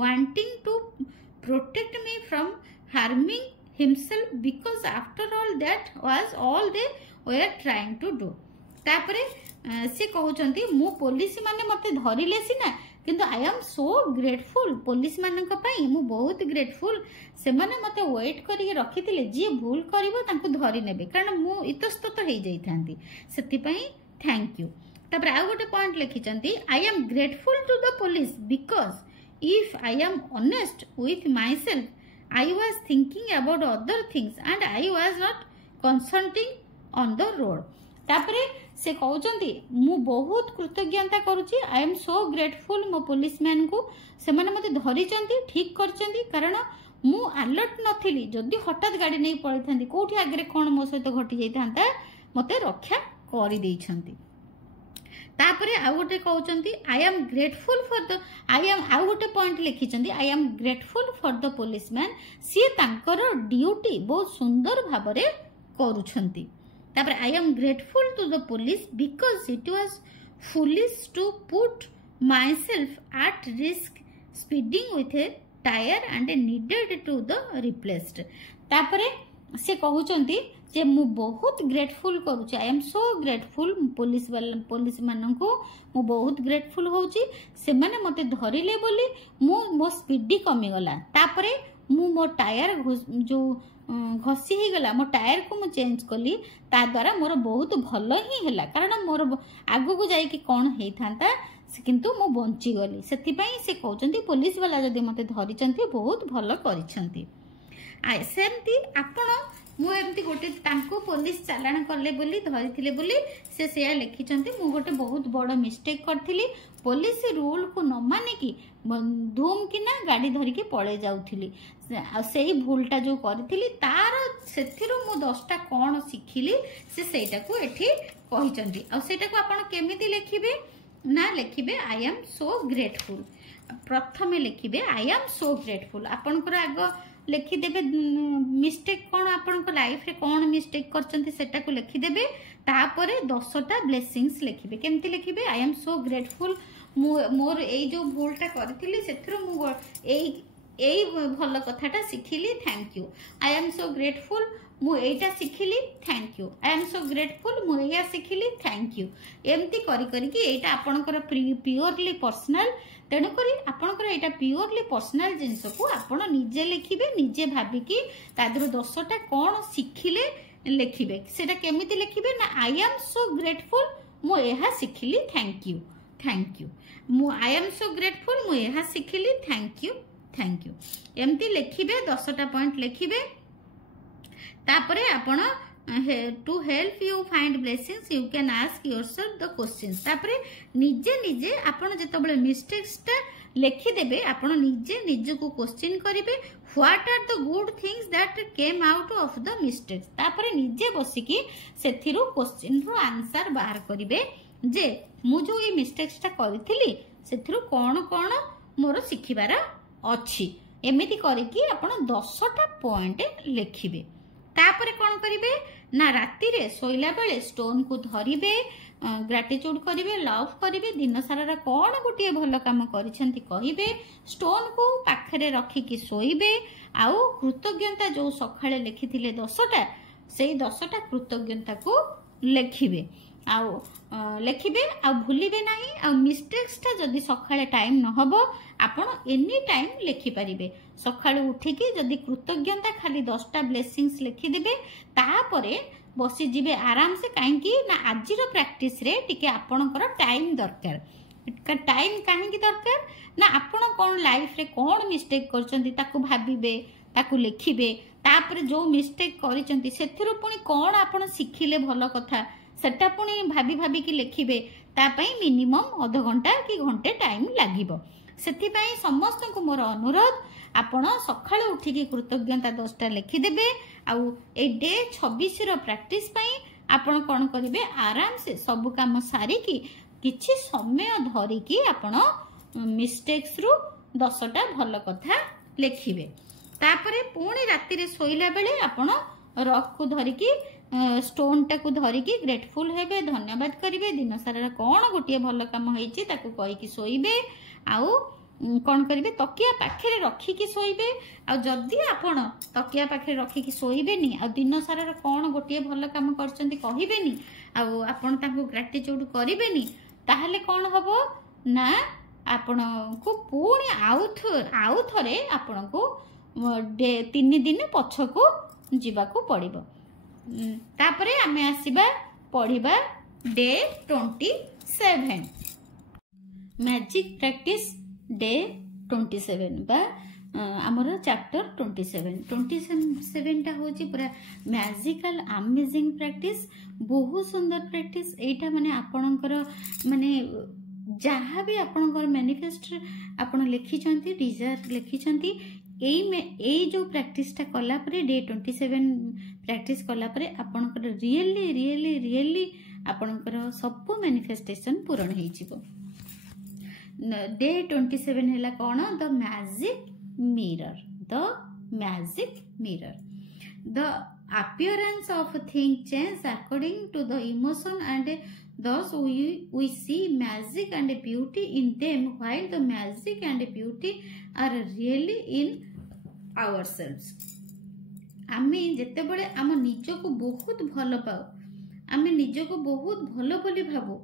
wanting to protect me from harming himself because after all that was all they were trying to do. तापरे से कहउचंती मु पुलिस माने मते धरिले सिना किंतु आई एम सो ग्रेटफुल पुलिस मानक पई मु बहुत ग्रेटफुल से माने मते वेट करी रखिथिले जे भूल करिवो तांको धरि नेबे कारण मु इतस्तत हे जाई थांती सेति पई थैंक यू। तापर आ गोटे पॉइंट लिखिचंती I am grateful to the police because if I am honest with myself I was thinking about other things and I was not concentrating on the road. तापरे से कहउचंती मु बहुत कृतज्ञता करूची आई एम सो ग्रेटफुल मो policeman को से माने मते धरिचंती ठीक करचंती कारण मु अलर्ट नथिली जदी हठात गाड़ी नहीं पळी थांती कोठी आगरे कोन मो सहित घटी जाई थांता मते रक्षा करि देइछंती। तापरे आ गोटे कहउचंती I am grateful for the I am आ गोटे पॉइंट लिखिचंती I am grateful for the policeman सी तांकर ड्यूटी बहुत सुंदर भाबरे करूछंती। तापर I am grateful to the police because it was foolish to put myself at risk speeding with a tire and needed to the replaced. तापरे से कहउचंती जे मु बहुत ग्रेटफुल करूची, I am so grateful police माननकु मु बहुत ग्रेटफुल होची, से माने मते धरिले बोली मो स्पीड कमी गला। तापरे मु मो टायर जो घसी ही गला, मो टायर को मु चेंज कली, ता द्वारा मोर बहुत भलो ही हैला, कारण मोर आगु को जाई कि कोन हेई थांता किंतु मु बंची गली। सेति पई से कहउचंती पुलिस वाला जदी मते धरिचंती बहुत भलो करिसंती। आ सेमती आपण मु एमती गोटे तांको पुलिस चालान करले बोली धरिथिले बोली से सेया लिखिचंती मु गोटे बहुत बड़ मिस्टेक करथिली, पुलिस रूल को न माने कि धूम कि ना गाड़ी धरी के पळे जाउथिली, सेही भूलटा जो करथिली तार सेथिरु मु 10टा कोन सिखिली से सेटा को एठी कहिचंती। आ सेटा को आपण केमिति लिखिबे ना लिखिबे आई एम सो ग्रेटफुल। प्रथमे लिखिबे आई एम सो ग्रेटफुल, आपनकर आग लिखिदेवे मिस्टेक कौन आपण लाइफ रे कौन मिस्टेक करचंती सेटा को लिखिदेवे, तापरे 10टा ब्लेसिंग्स लिखिबे। केमती लिखिबे आई एम सो ग्रेटफुल, मोर ए जो भूलटा करथिली सेथरो मु एई भल कथाटा सिखिली, thank you. I am so grateful मु एटा सिखिली, thank you. I am so grateful मु एया सिखिली, थैंक यू। एमती करी करी कि एटा आपनकर प्योरली पर्सनल, तेणु करी आपनकर एटा प्योरली पर्सनल जिंस को आपण निजे लिखिबे, निजे भाबिकी तादरो 10टा कोन सिखिले लिखिबे। सेटा केमिति लिखिबे ना आई एम सो ग्रेटफुल मु एहा सिखिली, थैंक यू थैंक यू। मु आई एम सो ग्रेटफुल मु एहा सिखिली, थैंक यू थैंक यू। एमती लिखिबे 10टा पॉइंट लिखिबे। तापरे आपण to help you find blessings you can ask yourself the questions. तापरे निजे निजे आपण जेतबेले मिस्टेक्स ता लिखि देबे, आपण निजे निजे को क्वेश्चन करिवे what are the good things that came out of the mistakes. तापरे निजे बसिकी सेथिरु क्वेश्चन रो आंसर बाहर करिवे जे मु जो ए मिस्टेक्स ता करिथिली सेथिरु कोन कोन मोर सिखिबार अछि। एमिति करिकी आपण 10टा पॉइंट लिखिबे। तापरे कोन करिवे ना राति रे सोइला बेले स्टोन को धरिबे, ग्रेटिट्यूड करिवे, लव करिवे, दिन सारा कोन गोटे भल काम करिसेंती कहिबे, स्टोन को पाखरे रखी कि सोइबे, आउ कृतज्ञता जो सखाळे लिखिथिले 10टा सेई 10टा कृतज्ञता को लिखिबे, आउ लिखिबे आ भूलिबे नाही। आ मिस्टेक्स ता जदी सखाळे टाइम न हबो आपण एनी टाइम लिखि परिबे। सखाळे उठिकी जदी कृतज्ञता खाली 10टा ब्लेसिंग्स लिखि देबे, तापरे बसी जिबे आराम से, काहेकि ना आजिरो प्रैक्टिस रे टिके आपणकर टाइम दरकार। टाइम काहेकि दरकार ना आपण कोन लाइफ रे कोन मिस्टेक करचंती ताकू भाबिबे, ताकू लिखिबे, तापरे जो मिस्टेक करिचंती सेथिरो पुनी कोन आपण सिखिले भलो कथा सेटा पुनी भाबी भाबी कि लिखिबे, तापई मिनिमम आधा घंटा कि घंटे टाइम लागिबो। सेति पई समस्त को मोर अनुरोध आपण सखाळे उठिकी कृतज्ञता 10टा लिखि देबे। आउ ए डे 26 रो प्रैक्टिस पई आपण कोन करिवे आराम से सब काम सारी की किछि समय धरि की आपण मिस्टेक्स रु 10टा भलो कथा लिखिबे। तापरे पुणी राति रे सोइला बेले आपण रॉक को धरि की स्टोन टा को धरि की ग्रेटफुल हेबे, धन्यवाद करिवे, दिन सारा कोन गोटे भलो काम होईची ताकू कहि की सोइबे। आउ कोन करिवे तकिया पाखरे रखी की सोइबे। आ जदी आपण तकिया पाखरे रखी की सोइबे नी आ दिन सारा कोन गोटे भलो काम करचंती कहिबे नी, आ आपण ताकू ग्रेटिट्यूड करिवे नी, ताहले कोन हबो ना आपण को पुणी आउ थरे आपण को 3 दिन पछको जीवा को पड़िबो। तापरे आमे आसीबा पढ़िबा डे 27 मैजिक प्रैक्टिस डे 27 बा आमर चैप्टर 27 टा होची पूरा मैजिकल अमेजिंग प्रैक्टिस, बहुत सुंदर प्रैक्टिस। एटा माने आपणकर माने जहाँ भी आपणकर मैनिफेस्ट आपण लिखिचंती, डिजायर लिखिचंती, एई जो प्रैक्टिस टा कला परे डे 27 प्रैक्टिस कला परे आपणकर रियली रियली रियली आपणकर सब मैनिफेस्टेशन पूर्ण हेई जिवो। डे 27 हैला कोन the magic mirror. The magic mirror, the appearance of thing change according to the emotion and Thus we see magic and beauty in them, while the magic and beauty are really in ourselves. आमे जेते बड़े आम निजको बहुत भल पाओ, आमे निजको बहुत भल बोली भाबो,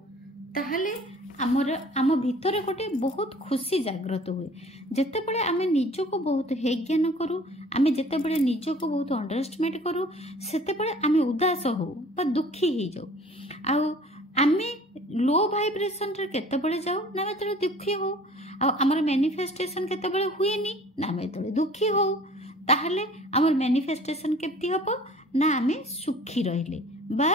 ताहले आम भितर गोटे बहुत खुशी जागृत हुए। जेते बड़े आमे निजको बहुत हेज्ञान करू, आमे जेते बड़े निजको बहुत अंडरस्टिमेट करू, सेते बड़े आमे उदास हो बा दुखी हो जाऊ। आउ आमे लो वाइब्रेशन रे केते बड़े जाऊ ना आमे तळे दुखी हो, आ हमर मैनिफेस्टेशन केते बड़े हुएनी ना आमे तळे दुखी हो। ताहले आमर मैनिफेस्टेशन केमती हबो ना आमे सुखी रहिले बा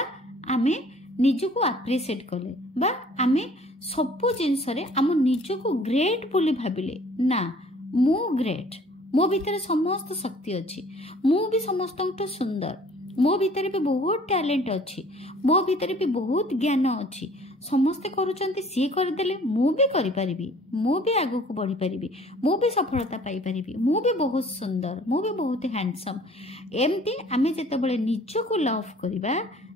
आमे निजको अप्रिशिएट कले बा आमे सबु जिनस रे आम निजको ग्रेट बोली भाबिले ना मु ग्रेट, मो भीतर समस्त शक्ति अच्छी, मु भी समस्त सुंदर, मो भीतर भी बहुत टैलेंट अच्छी, मो भीतर भी बहुत ज्ञान अच्छी, समस्ते करूचंती सी करदेले मु भी करि परिबी, मु भी आगु को बढ़ी परिबी, मु भी सफलता पाई परिबी, मु भी बहुत सुंदर, मु भी बहुत हैंडसम। एमती आमे जेते बळे निजको लव करिबा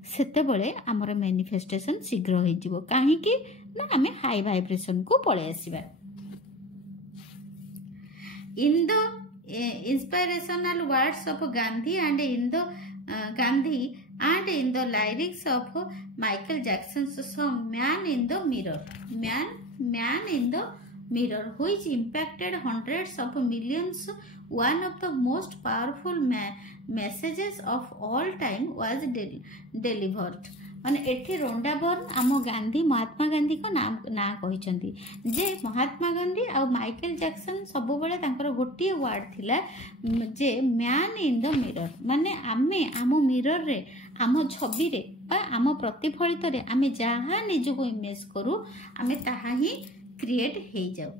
सेते बळे हमर मैनिफेस्टेशन शीघ्र होई जिवो। काहे कि ना आमे हाई वाइब्रेशन को पळे आसीबा। In the inspirational words of Gandhi and in the lyrics of Michael Jackson's song "Man in the Mirror," man in the mirror, which impacted hundreds of millions, one of the most powerful messages of all time was delivered. माने एठी रोंडाबर्न आम गांधी महात्मा गांधी को ना कहिसंती जे महात्मा गांधी आ Michael Jackson सब बेले तांकर गोटिए word थिला जे man in the mirror, माने आमे आम मिरर रे आम छवि रे बा आम प्रतिफलित रे आमे जहाँ निजको इमेज करू आमे ताहा ही क्रिएट हे जाऊ।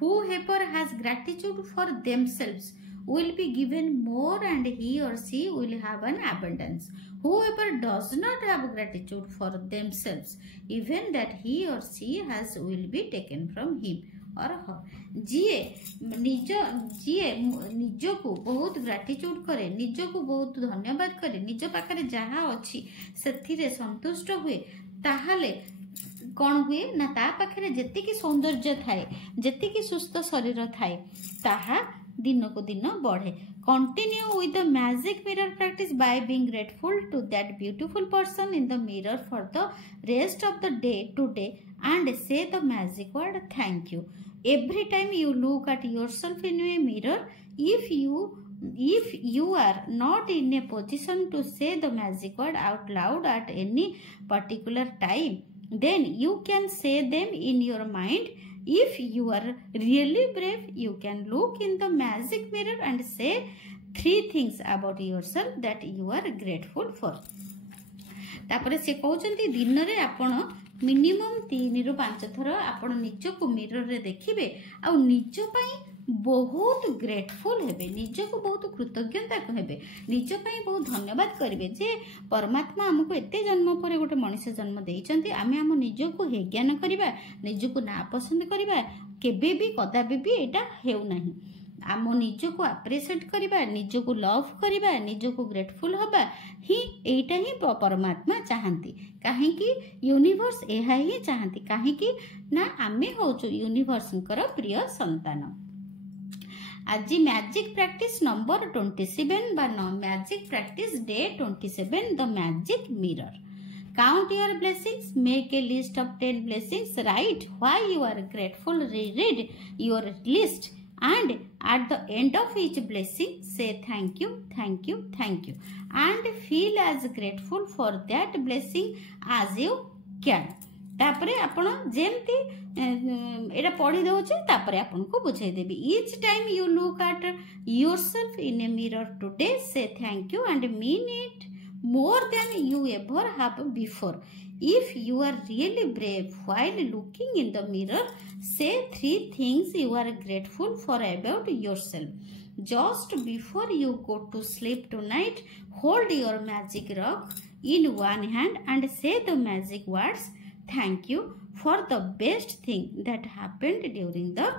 Whoever has gratitude for themselves will be given more and he or she will have an abundance. Whoever does not have gratitude for themselves, even that he or she has will be taken from him or her. जिए निजो को बहुत gratitude करे, निजो को बहुत धन्यवाद करे, निज पाखरे जहाँ अच्छी से संतुष्ट हुए, ताहले कौन हुए ना ता पाखरे जेतिकी सौंदर्य थाए, जेतिकी सुस्थ शरीर थाए, ताहा दिन को दिन बढ़े। Continue with the magic mirror practice by being grateful to that beautiful person in the mirror for the rest of the day today and say the magic word thank you every time you look at yourself in a mirror. if you are not in a position to say the magic word out loud at any particular time, then you can say them in your mind. If you are really brave, you can look in the magic mirror and say 3 things about yourself that you are grateful for. तापरे से कहउचंती दिन रे आपण minimum 3 रु 5 थर आपण निज को मिरर रे देखिबे आ निज पई बहुत ग्रेटफुल हेबे, निज को बहुत कृतज्ञता हेबे, निज पई बहुत धन्यवाद करिवे जे परमात्मा हमको एते जन्म पर गोटे मनुष्य जन्म देइचंती। आमे हम निज को हेज्ञान करिबा, निज को ना पसंद करिबा, केबे भी कदाबी भी एटा हेउ नाही। आम निज को अप्रिशिएट करिबा, निज को लव करिबा, निज को ग्रेटफुल हबा ही एटा ही परमात्मा चाहंती। काहे कि यूनिवर्स एहा ही चाहंती, काहे कि ना आमे होचो यूनिवर्स कर प्रिय संतान। आज मैजिक प्रैक्टिस नंबर 27 बा magic practice day 27 the magic mirror. Count your blessings, make a list of 10 blessings, write why you are grateful, read your list and at the end of each blessing say thank you, thank you, thank you and feel as grateful for that blessing as you can। तापरे आपण जेमती एटा पढ़ी दउचे तापरे आपण को बुझाई देबी। each time you look at yourself in a mirror today say thank you and mean it more than you ever have before। if you are really brave while looking in the mirror, say 3 things you are grateful for about yourself। just before you go to sleep tonight, hold your magic rock in one hand and say the magic words thank you for the best thing that happened during the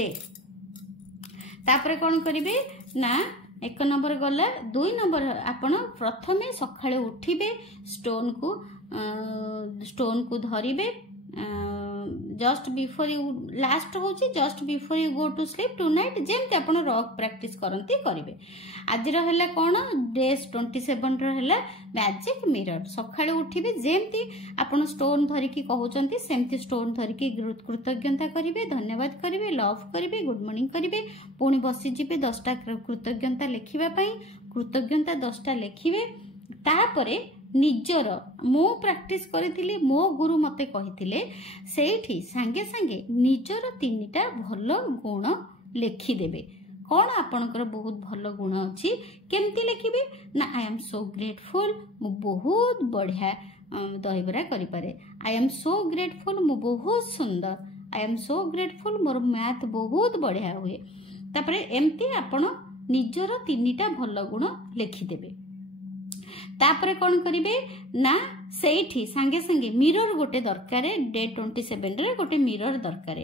day। तापरे कौन करिवे ना 1 number गला 2 number आपण प्रथमे सकाळे उठिबे, stone को stone को धरिबे जस्ट बिफोर यू लास्ट हूँ just before you go to sleep tonight जेमती आप रॉक प्रैक्टिस करती करेंगे। आज है कौन डे 27 है मैजिक मिरर सकाଳେ उठिबे जेमती आपण स्टोन धरिकी कहउचंती सेमती स्टोन धरिकी कृतज्ञता करिवे धन्यवाद करिवे लव करिवे गुड मॉर्निंग करिवे पुणी बसी जिबे 10टा कृतज्ञता लेखिबा पई कृतज्ञता 10टा लेखिवे तापरे निजर मो प्रैक्टिस करी मो गुरु मते कही से सांगे सांगे निजर 3टा भल गुण लेखिदेवे कौन आपणकर बहुत भल गुण अच्छी केमती लिखिबे ना आई एम सो ग्रेटफुल मु बहुत बढ़िया दहीबरा करें आई एम सो ग्रेटफुल मु बहुत सुंदर आई am so grateful more math बहुत बढ़िया हुए तापरे एमती आपण निजर 3टा भल गुण लेखिदेवे तापरे कौन करिवे ना सेठी सांगे सांगे मिरर गोटे दरकार डे 27 रे गोटे मिरर दरकार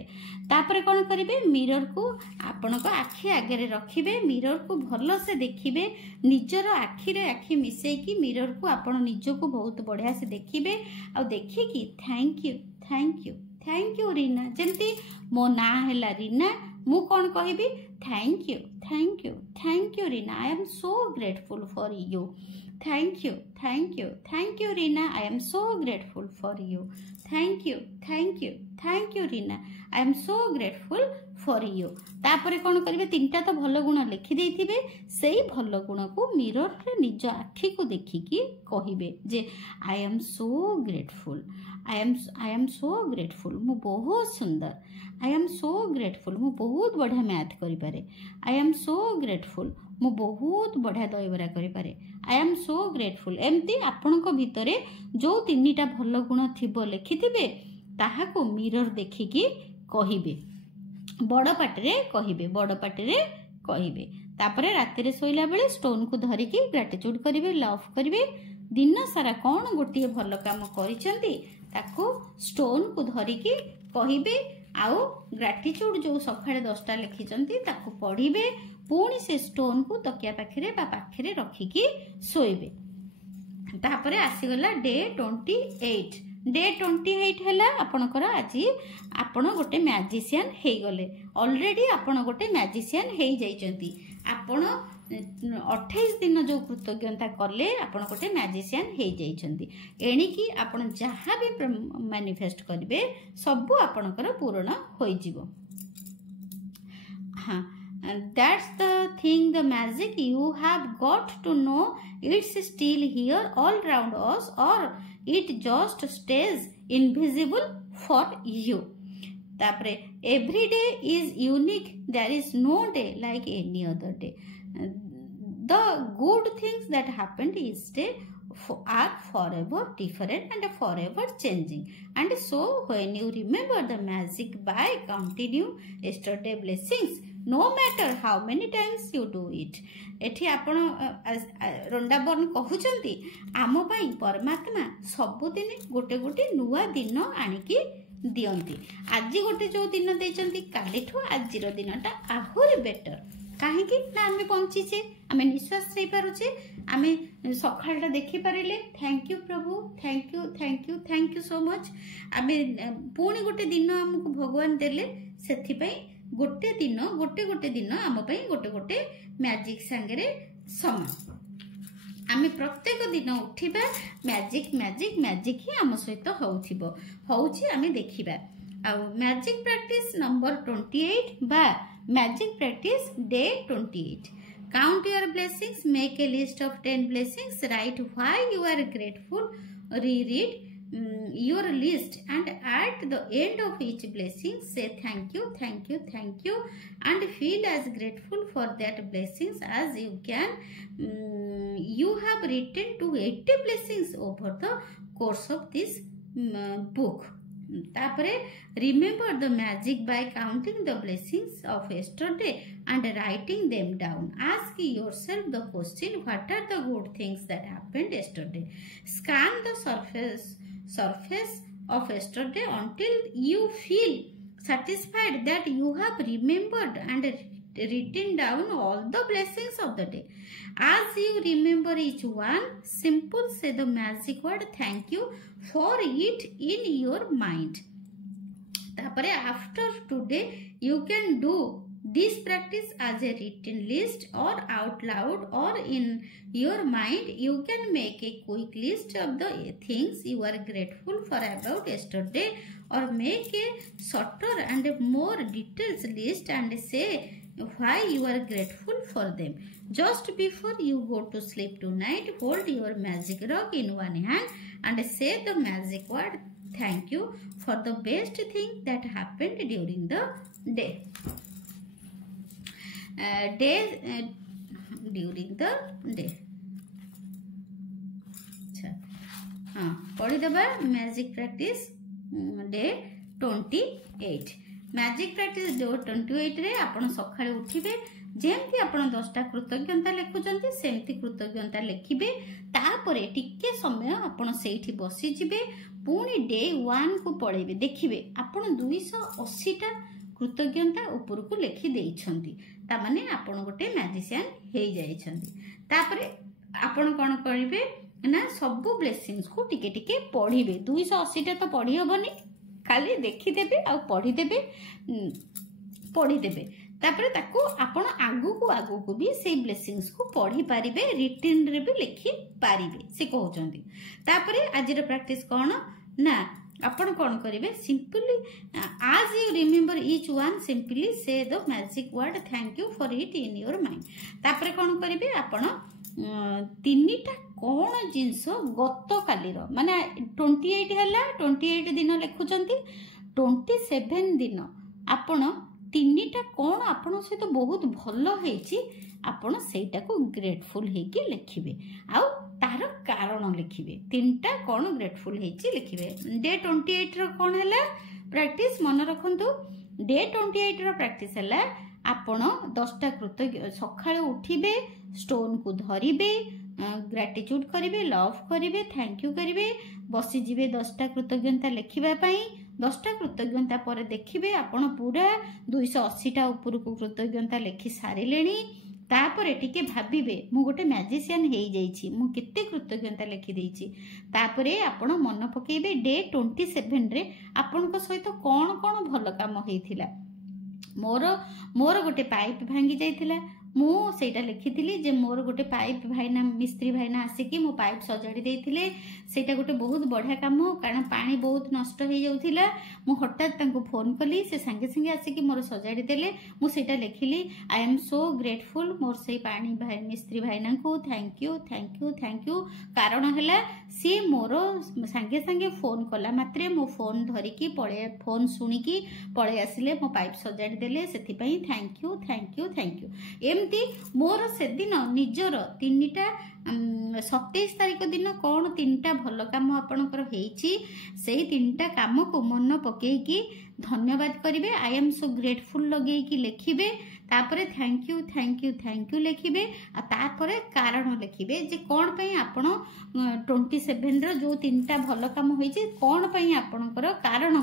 तापरे कौन करिवे मिरर को आपण को आखि आगे रखिबे मिरर को भल से देखिबे निजर आखि रे आखि मिसेई की मिरर को आपण निज को बहुत बढ़िया से देखिबे आ देखि की थैंक यू रीना जेमती मो ना हैला रीना मु कौन कहबी thank you Reena I am so grateful for you Thank you Rina I am so grateful for you thank you Rina I am so grateful for you तापरे कौन करेंगे 3टा तो भल गुण लिखि देथिबे सेही भल गुण को मिरर रे निज आखि को देखिकी कहिबे जे I am so grateful I am so grateful मु बहुत सुंदर आई एम सो ग्रेटफुल मु बहुत बढ़िया मैथ करि पारे आई एम सो ग्रेटफुल मु बहुत बढ़िया दहीबरा करि पारे आई एम सो ग्रेटफुल एमती आपणको भितरे जो 3टा भल गुण थिबो लेखिथिबे ताहाको मिरर देखिकी कहिबे बड़ पाटिरे कहिबे तापरे रातिरे सोइला बेले स्टोन को धरिकी ग्रेटिट्यूड करिवे लव करिवे दिन सारा कौन गोटे भल काम करिसेंती ताको स्टोन को धरिकी कहिबे आउ ग्रेटिट्यूड जो सकाळे 10टा लिखिचंती ताको पढिबे पुणी से स्टोन को तकिया पाखरे बा पाखरे रखिकी सोइबे तापरे आसीगला डे 28 डे 28 हैला आपणकर आज आपण गोटे मैजिशियन हे गले ऑलरेडी आपण गोटे मैजिशियन हे जाइचंती आपण 28 दिन जो कृतज्ञता कले आपण गोटे मैजिशियन हे जाइचंती एणिकी आपण जहाँ भी मैनिफेस्ट करिवे सब आपणकर पूर्ण होई जिवो। हाँ that's the thing the magic you have got to know it's still here all around us or it just stays invisible for you tapre every day is unique there is no day like any other day the good things that happened each day are forever different and forever changing and so when you remember the magic by counting yesterday blessings no matter how many times you do it एठी आपण रंडाबर्न कहउचंती आम पई परमात्मा सबुदिन गोटे गोटे नुआ दिन आनिकी दियंती आज गोटे जो दिन देचंती कालीठू आजिर दिनटा आहुरी बेटर काहेकि ना आमे पहुंचीचे आमे निश्वास रही पारुचे आमे सकाळटा देखि पारिले थैंक यू प्रभु थैंक यू सो मच आमे पुणी गोटे दिन हमको भगवान देले सेथि पई गोटे दिन आम गोटे गोटे मैजिक सांगे समान आमे प्रत्येक दिन उठिबा मैजिक ही आम सहित होउछि आमे देखिबा आ मैजिक प्रैक्टिस नंबर 28 बा magic practice day 28 count your blessings make a list of 10 blessings write why you are grateful reread your list and at the end of each blessing say thank you and feel as grateful for that blessings as you can you have written to 80 blessings over the course of this book तापरे remember the magic by counting the blessings of yesterday and writing them down ask yourself the question what are the good things that happened yesterday scan the surface of yesterday until you feel satisfied that you have remembered and written down all the blessings of the day. As you remember each one, simple say the magic word thank you for it in your mind. तापरे after today you can do this practice as a written list or out loud or in your mind. You can make a quick list of the things you are grateful for about yesterday, or make a shorter and more detailed list and say why you are grateful for them. Just before you go to sleep tonight, hold your magic rock in one hand and say the magic word thank you for the best thing that happened during the day. During the day. हाँ पढ़ी दबा magic practice day 28. Magic practice day 28 रे आपण सकाळे उठिबे जेमती आपण 10टा कृतज्ञता लेखुचंती सेमती कृतज्ञता लेखिबे. तापरे टिके समय आपण सेठी बसी जिबे पुणी डे 1 को पळेबे देखिबे आपण 280टा कृतज्ञता ऊपर को लेखि देइछंती. ता माने आपण गोटे मैजिशियन हे जाइछंती. तापरे आपण कोन करिवे ना सब ब्लेसिंग्स को टिके टिके पढ़िबे. 280टा तो पढ़ी हबनी, खाली देखि देबे आ पढ़ी देबे. तापरे ताको आपण आगु को भी से ब्लेसिंग्स को पढ़ी पारिबे, रिटन रे भी लिखि पारिबे से कहउचंती. तापरे आजिर प्रैक्टिस कोन ना आपण कोन करिवे simply as you remember each one simply say the magic word thank you for it in your mind. तापरे कोन करिवे आपण तीनटा कोन जिंस गत कालीर माने 28 हला 28 दिन लेखुचंती 27 दिन आपण तीनटा कोन आपण से तो बहुत भलो हेची आपण सेटा को ग्रेटफुल हे कि लिखिबे आ तार कारण लिखिबे. तीनटा कोन ग्रेटफुल हेची लिखिबे. डे 28 रो कोन हला प्रैक्टिस मन रखंतु. डे 28 रो प्रैक्टिस हला आपण 10टा कृतज्ञ सकाळे उठिबे स्टोन को धरिबे ग्रेटिट्यूड करिवे लव करिवे थैंक यू करिवे बसी जिवे 10टा कृतज्ञता लेखिबा पई. 10टा कृतज्ञता पर देखिबे आपण पूरा 280टा ऊपर को कृतज्ञता लेखि सारिलेनी. तापर टिके भाबिबे मु गोटे मैजिशियन हे जाइछि मु केते कृतज्ञता लेखि देइछि. तापरे आपण मन पकेइबे डे 27 रे आपण को सहित कोन कोन भलो काम हेइथिला. मोर गोटे पाइप भांगी जाइथिला मु सेटा लिखिथिली जे मोर गोटे पाइप भाईना मिस्त्री भाईना आसिकी मो पाइप सजाड़ी देइथिले. सेटा गोटे बहुत बढ़िया काम कारण पानी बहुत नष्ट हो जाउथिला. मु हठात तांको फोन कली से संगे संगे आसिकी मोर सजाड़ी देले. मु सेटा लिखिली आई एम सो ग्रेटफुल मोर से पानी भाई मिस्त्री भाईना को thank you thank you thank you. कारण हला सी मोर संगे संगे फोन कला मात्रे मो फोन धरिकी पळे फोन सुनिकी पळे आसिले मो पाइप सजाड़ी देले सेथि पई thank you thank you thank you. मोर से दिन निजर 3टा 27 तारिख दिन कौन 3टा भल काम आपणकर हेइछि से 3टा काम को मन पकेकी धन्यवाद करिवे. आई एम सो ग्रेटफुल लगेकी लिखिबे. तापरे थैंक यू लिखिबे. आ तापरे कारण लिखिबे जे कोन पई आपण 27 रो जो 3टा भल काम होइछि कोन पई आपणकर कारण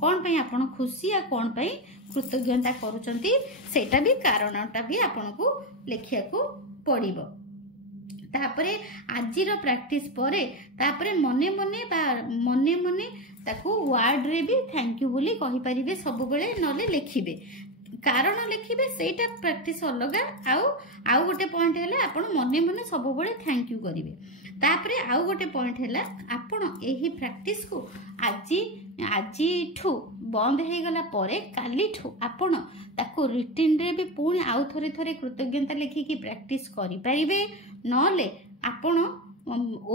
कोन पई आपण खुशी आ कोन पई कृतज्ञता करूचंती सेटा भी कारणटा भी आपण को लेखिया को पड़िबो. तापरे आजिर प्रैक्टिस परे तापरे मने मने ताको वर्ड रे भी थैंक यू बोली कहि परिबे सब बेले नले लिखिबे कारण लिखिबे सेटा प्रैक्टिस अलगा. आउ गोटे पॉइंट हैला आपण मने सब बेले थैंक यू करिवे. तापरे आउ गोटे पॉइंट हैला आपण एही प्रैक्टिस को आज ठू बंद हो गला परे काली ठू आपण ताको रिटन रे भी पुणी आउ थरे थरे कृतज्ञता लिखिकी प्रैक्टिस करि परिबे. नले आपण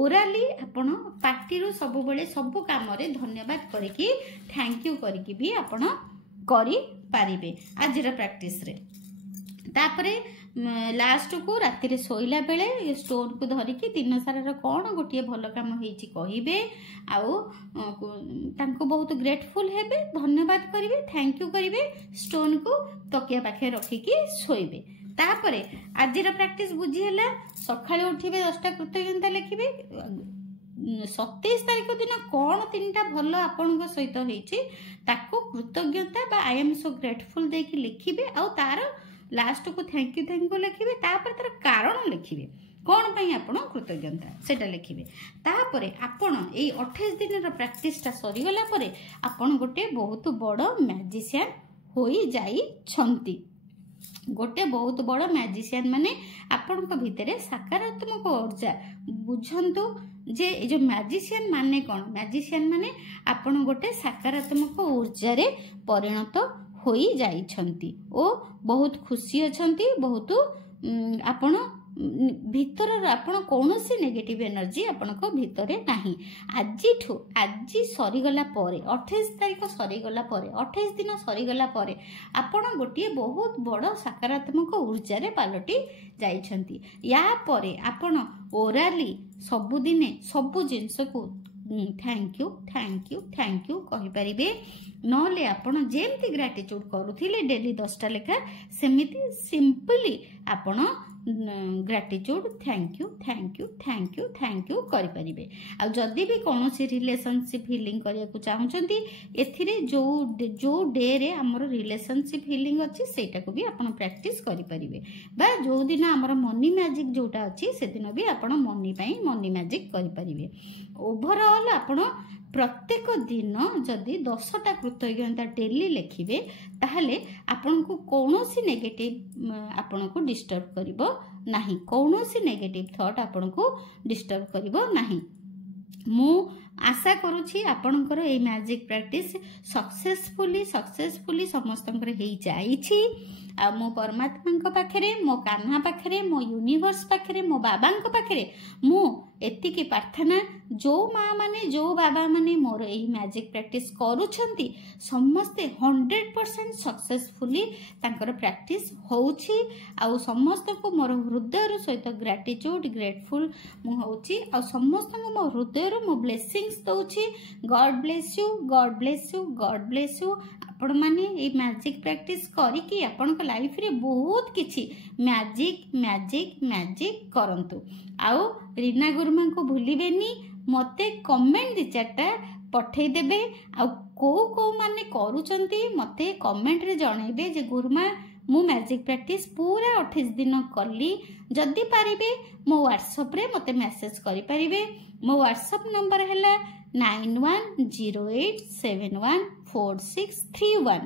ओराली आपण पार्टी रो सब बेले सब काम रे धन्यवाद करिकी थैंक यू करिकी भी आपण करि पारिबे आजिर प्रैक्टिस रे. तापरे लास्ट को राति रे सोइला बेले स्टोन को धरिकी दिन सारा कौन गोटे भल काम होइछि कहिबे आउ तांको बहुत ग्रेटफुल हेबे धन्यवाद करिवे थैंक यू करिवे स्टोन को तकिया पाखे रखिकी सोइबे. तापरे आजिर प्रैक्टिस बुझी हला सकाळे उठिबे 10टा कृतज्ञता लिखिबे. 27 तारिख दिन कौन 3टा भल आपन सहित होइछि ताको कृतज्ञता बा आई एम सो ग्रेटफुल देकी लिखिबे. आ तार लास्ट को थैंक यू लिखिबे तापर तार कारण लिखिबे कौन पई आपण कृतज्ञता सेटा लिखिबे तापर आपण ए 28 दिन प्रैक्टिस ता सरी गला परे आपण गोटे बहुत बड़ मैजिशियन होई जाई छंती गोटे बहुत बड़ मैजिशियन माने आपण को भितरे सकारात्मक ऊर्जा बुझंतु जे जो मैजिशियन माने कौन मैजिशियन माने आपण गोटे सकारात्मक ऊर्जा रे परिणत होई जाई छंती ओ बहुत खुशी अछंती बहुत आपण भीतर आपण कौनसी नेगेटिव एनर्जी आपनको भितरे नाही आज सरीगला परे 28 तारिख सरीगला परे 28 दिन सरीगला परे आपण गोटे बहुत बड़ सकारात्मक ऊर्जा रे पालटी जाइछंती या परे आपण ओराली सबुदिने सबु जिंस को थैंक यू कहि परिबे नले आपण जेमती ग्रेटिट्यूड करूथिले डेली 10टा लेखा सेमिति सिंपली आपण ग्रेटिट्यूड थैंक यू करि परिबे आ जदी भी कोनोसी रिलेशनशिप हीलिंग करिया को चाहुचंती एथिरे जो डे रे हमर रिलेशनशिप हीलिंग अछि सेटा को भी आपण प्रैक्टिस करि परिबे बा जो दिन हमर मनी मैजिक जोटा अछि से दिन भी आपण मनी पई मनी मैजिक करि परिबे ओवरऑल आपण प्रत्येक दिन जदि 10टा कृतज्ञता डेली लिखिबे ताहले आपन को कौनसी नेगेटिव आपन को डिस्टर्ब करिवो नाही कौनसी नेगेटिव थॉट आपन को डिस्टर्ब करिवो नाही मु आशा करूछि आपनकर ए मैजिक प्रैक्टिस सक्सेसफुली समस्तंकर हेई जाईछि आ मो परमात्मा पाखरे मो कान्हा पाखरे मो यूनिवर्स पाखरे मो बाबांक पाखरे मु एतिकी प्रार्थना जो माँ माने जो बाबा माने मोर एही मैजिक प्रैक्टिस करूछंती समस्ते 100% सक्सेसफुली तांकर प्रैक्टिस होउछि आ समस्त को मोर हृदय सहित ग्रेटिट्यूड ग्रेटफुल मु होउछि आ समस्त को मोर हृदय मो ब्लेसिंग्स दउछि गॉड ब्लेस यू आपण माने ए मैजिक प्रैक्टिस करी कि आपण को लाइफ रे बहुत किछि मैजिक करंतु आउ रीना गुरुमा को भूलिबेनी मते कमेंट दी चारटा पठेई देबे आ को माने करूचंती मते कमेंट रे जणैबे जे गुरुमा मु मैजिक प्रैक्टिस पूरा 28 दिन कली जदी पारिबे मो व्हाट्सएप रे मते मैसेज करि परिबे मो व्हाट्सएप नंबर हैला 9108714631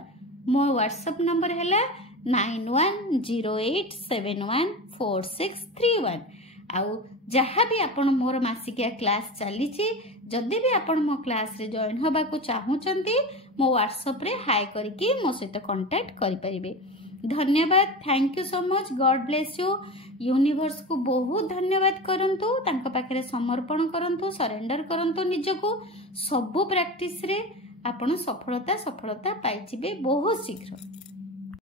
मो व्हाट्सएप नंबर हैला 9108714631 आउ जहाँ भी आपण मोर मासिकिया क्लास चली जदि भी आपण मो क्लास रे जॉइन होबा को चाहूचंती मो व्हाट्सएप रे हाय करके मो सहित कांटेक्ट करि परिबे धन्यवाद thank you so much God bless you universe को बहुत धन्यवाद करंतु तांका पाखरे समर्पण करंतु सरेंडर करंतु निजको सबु प्रैक्टिस रे आपण सफलता पाइजिबे बहुत शीघ्र।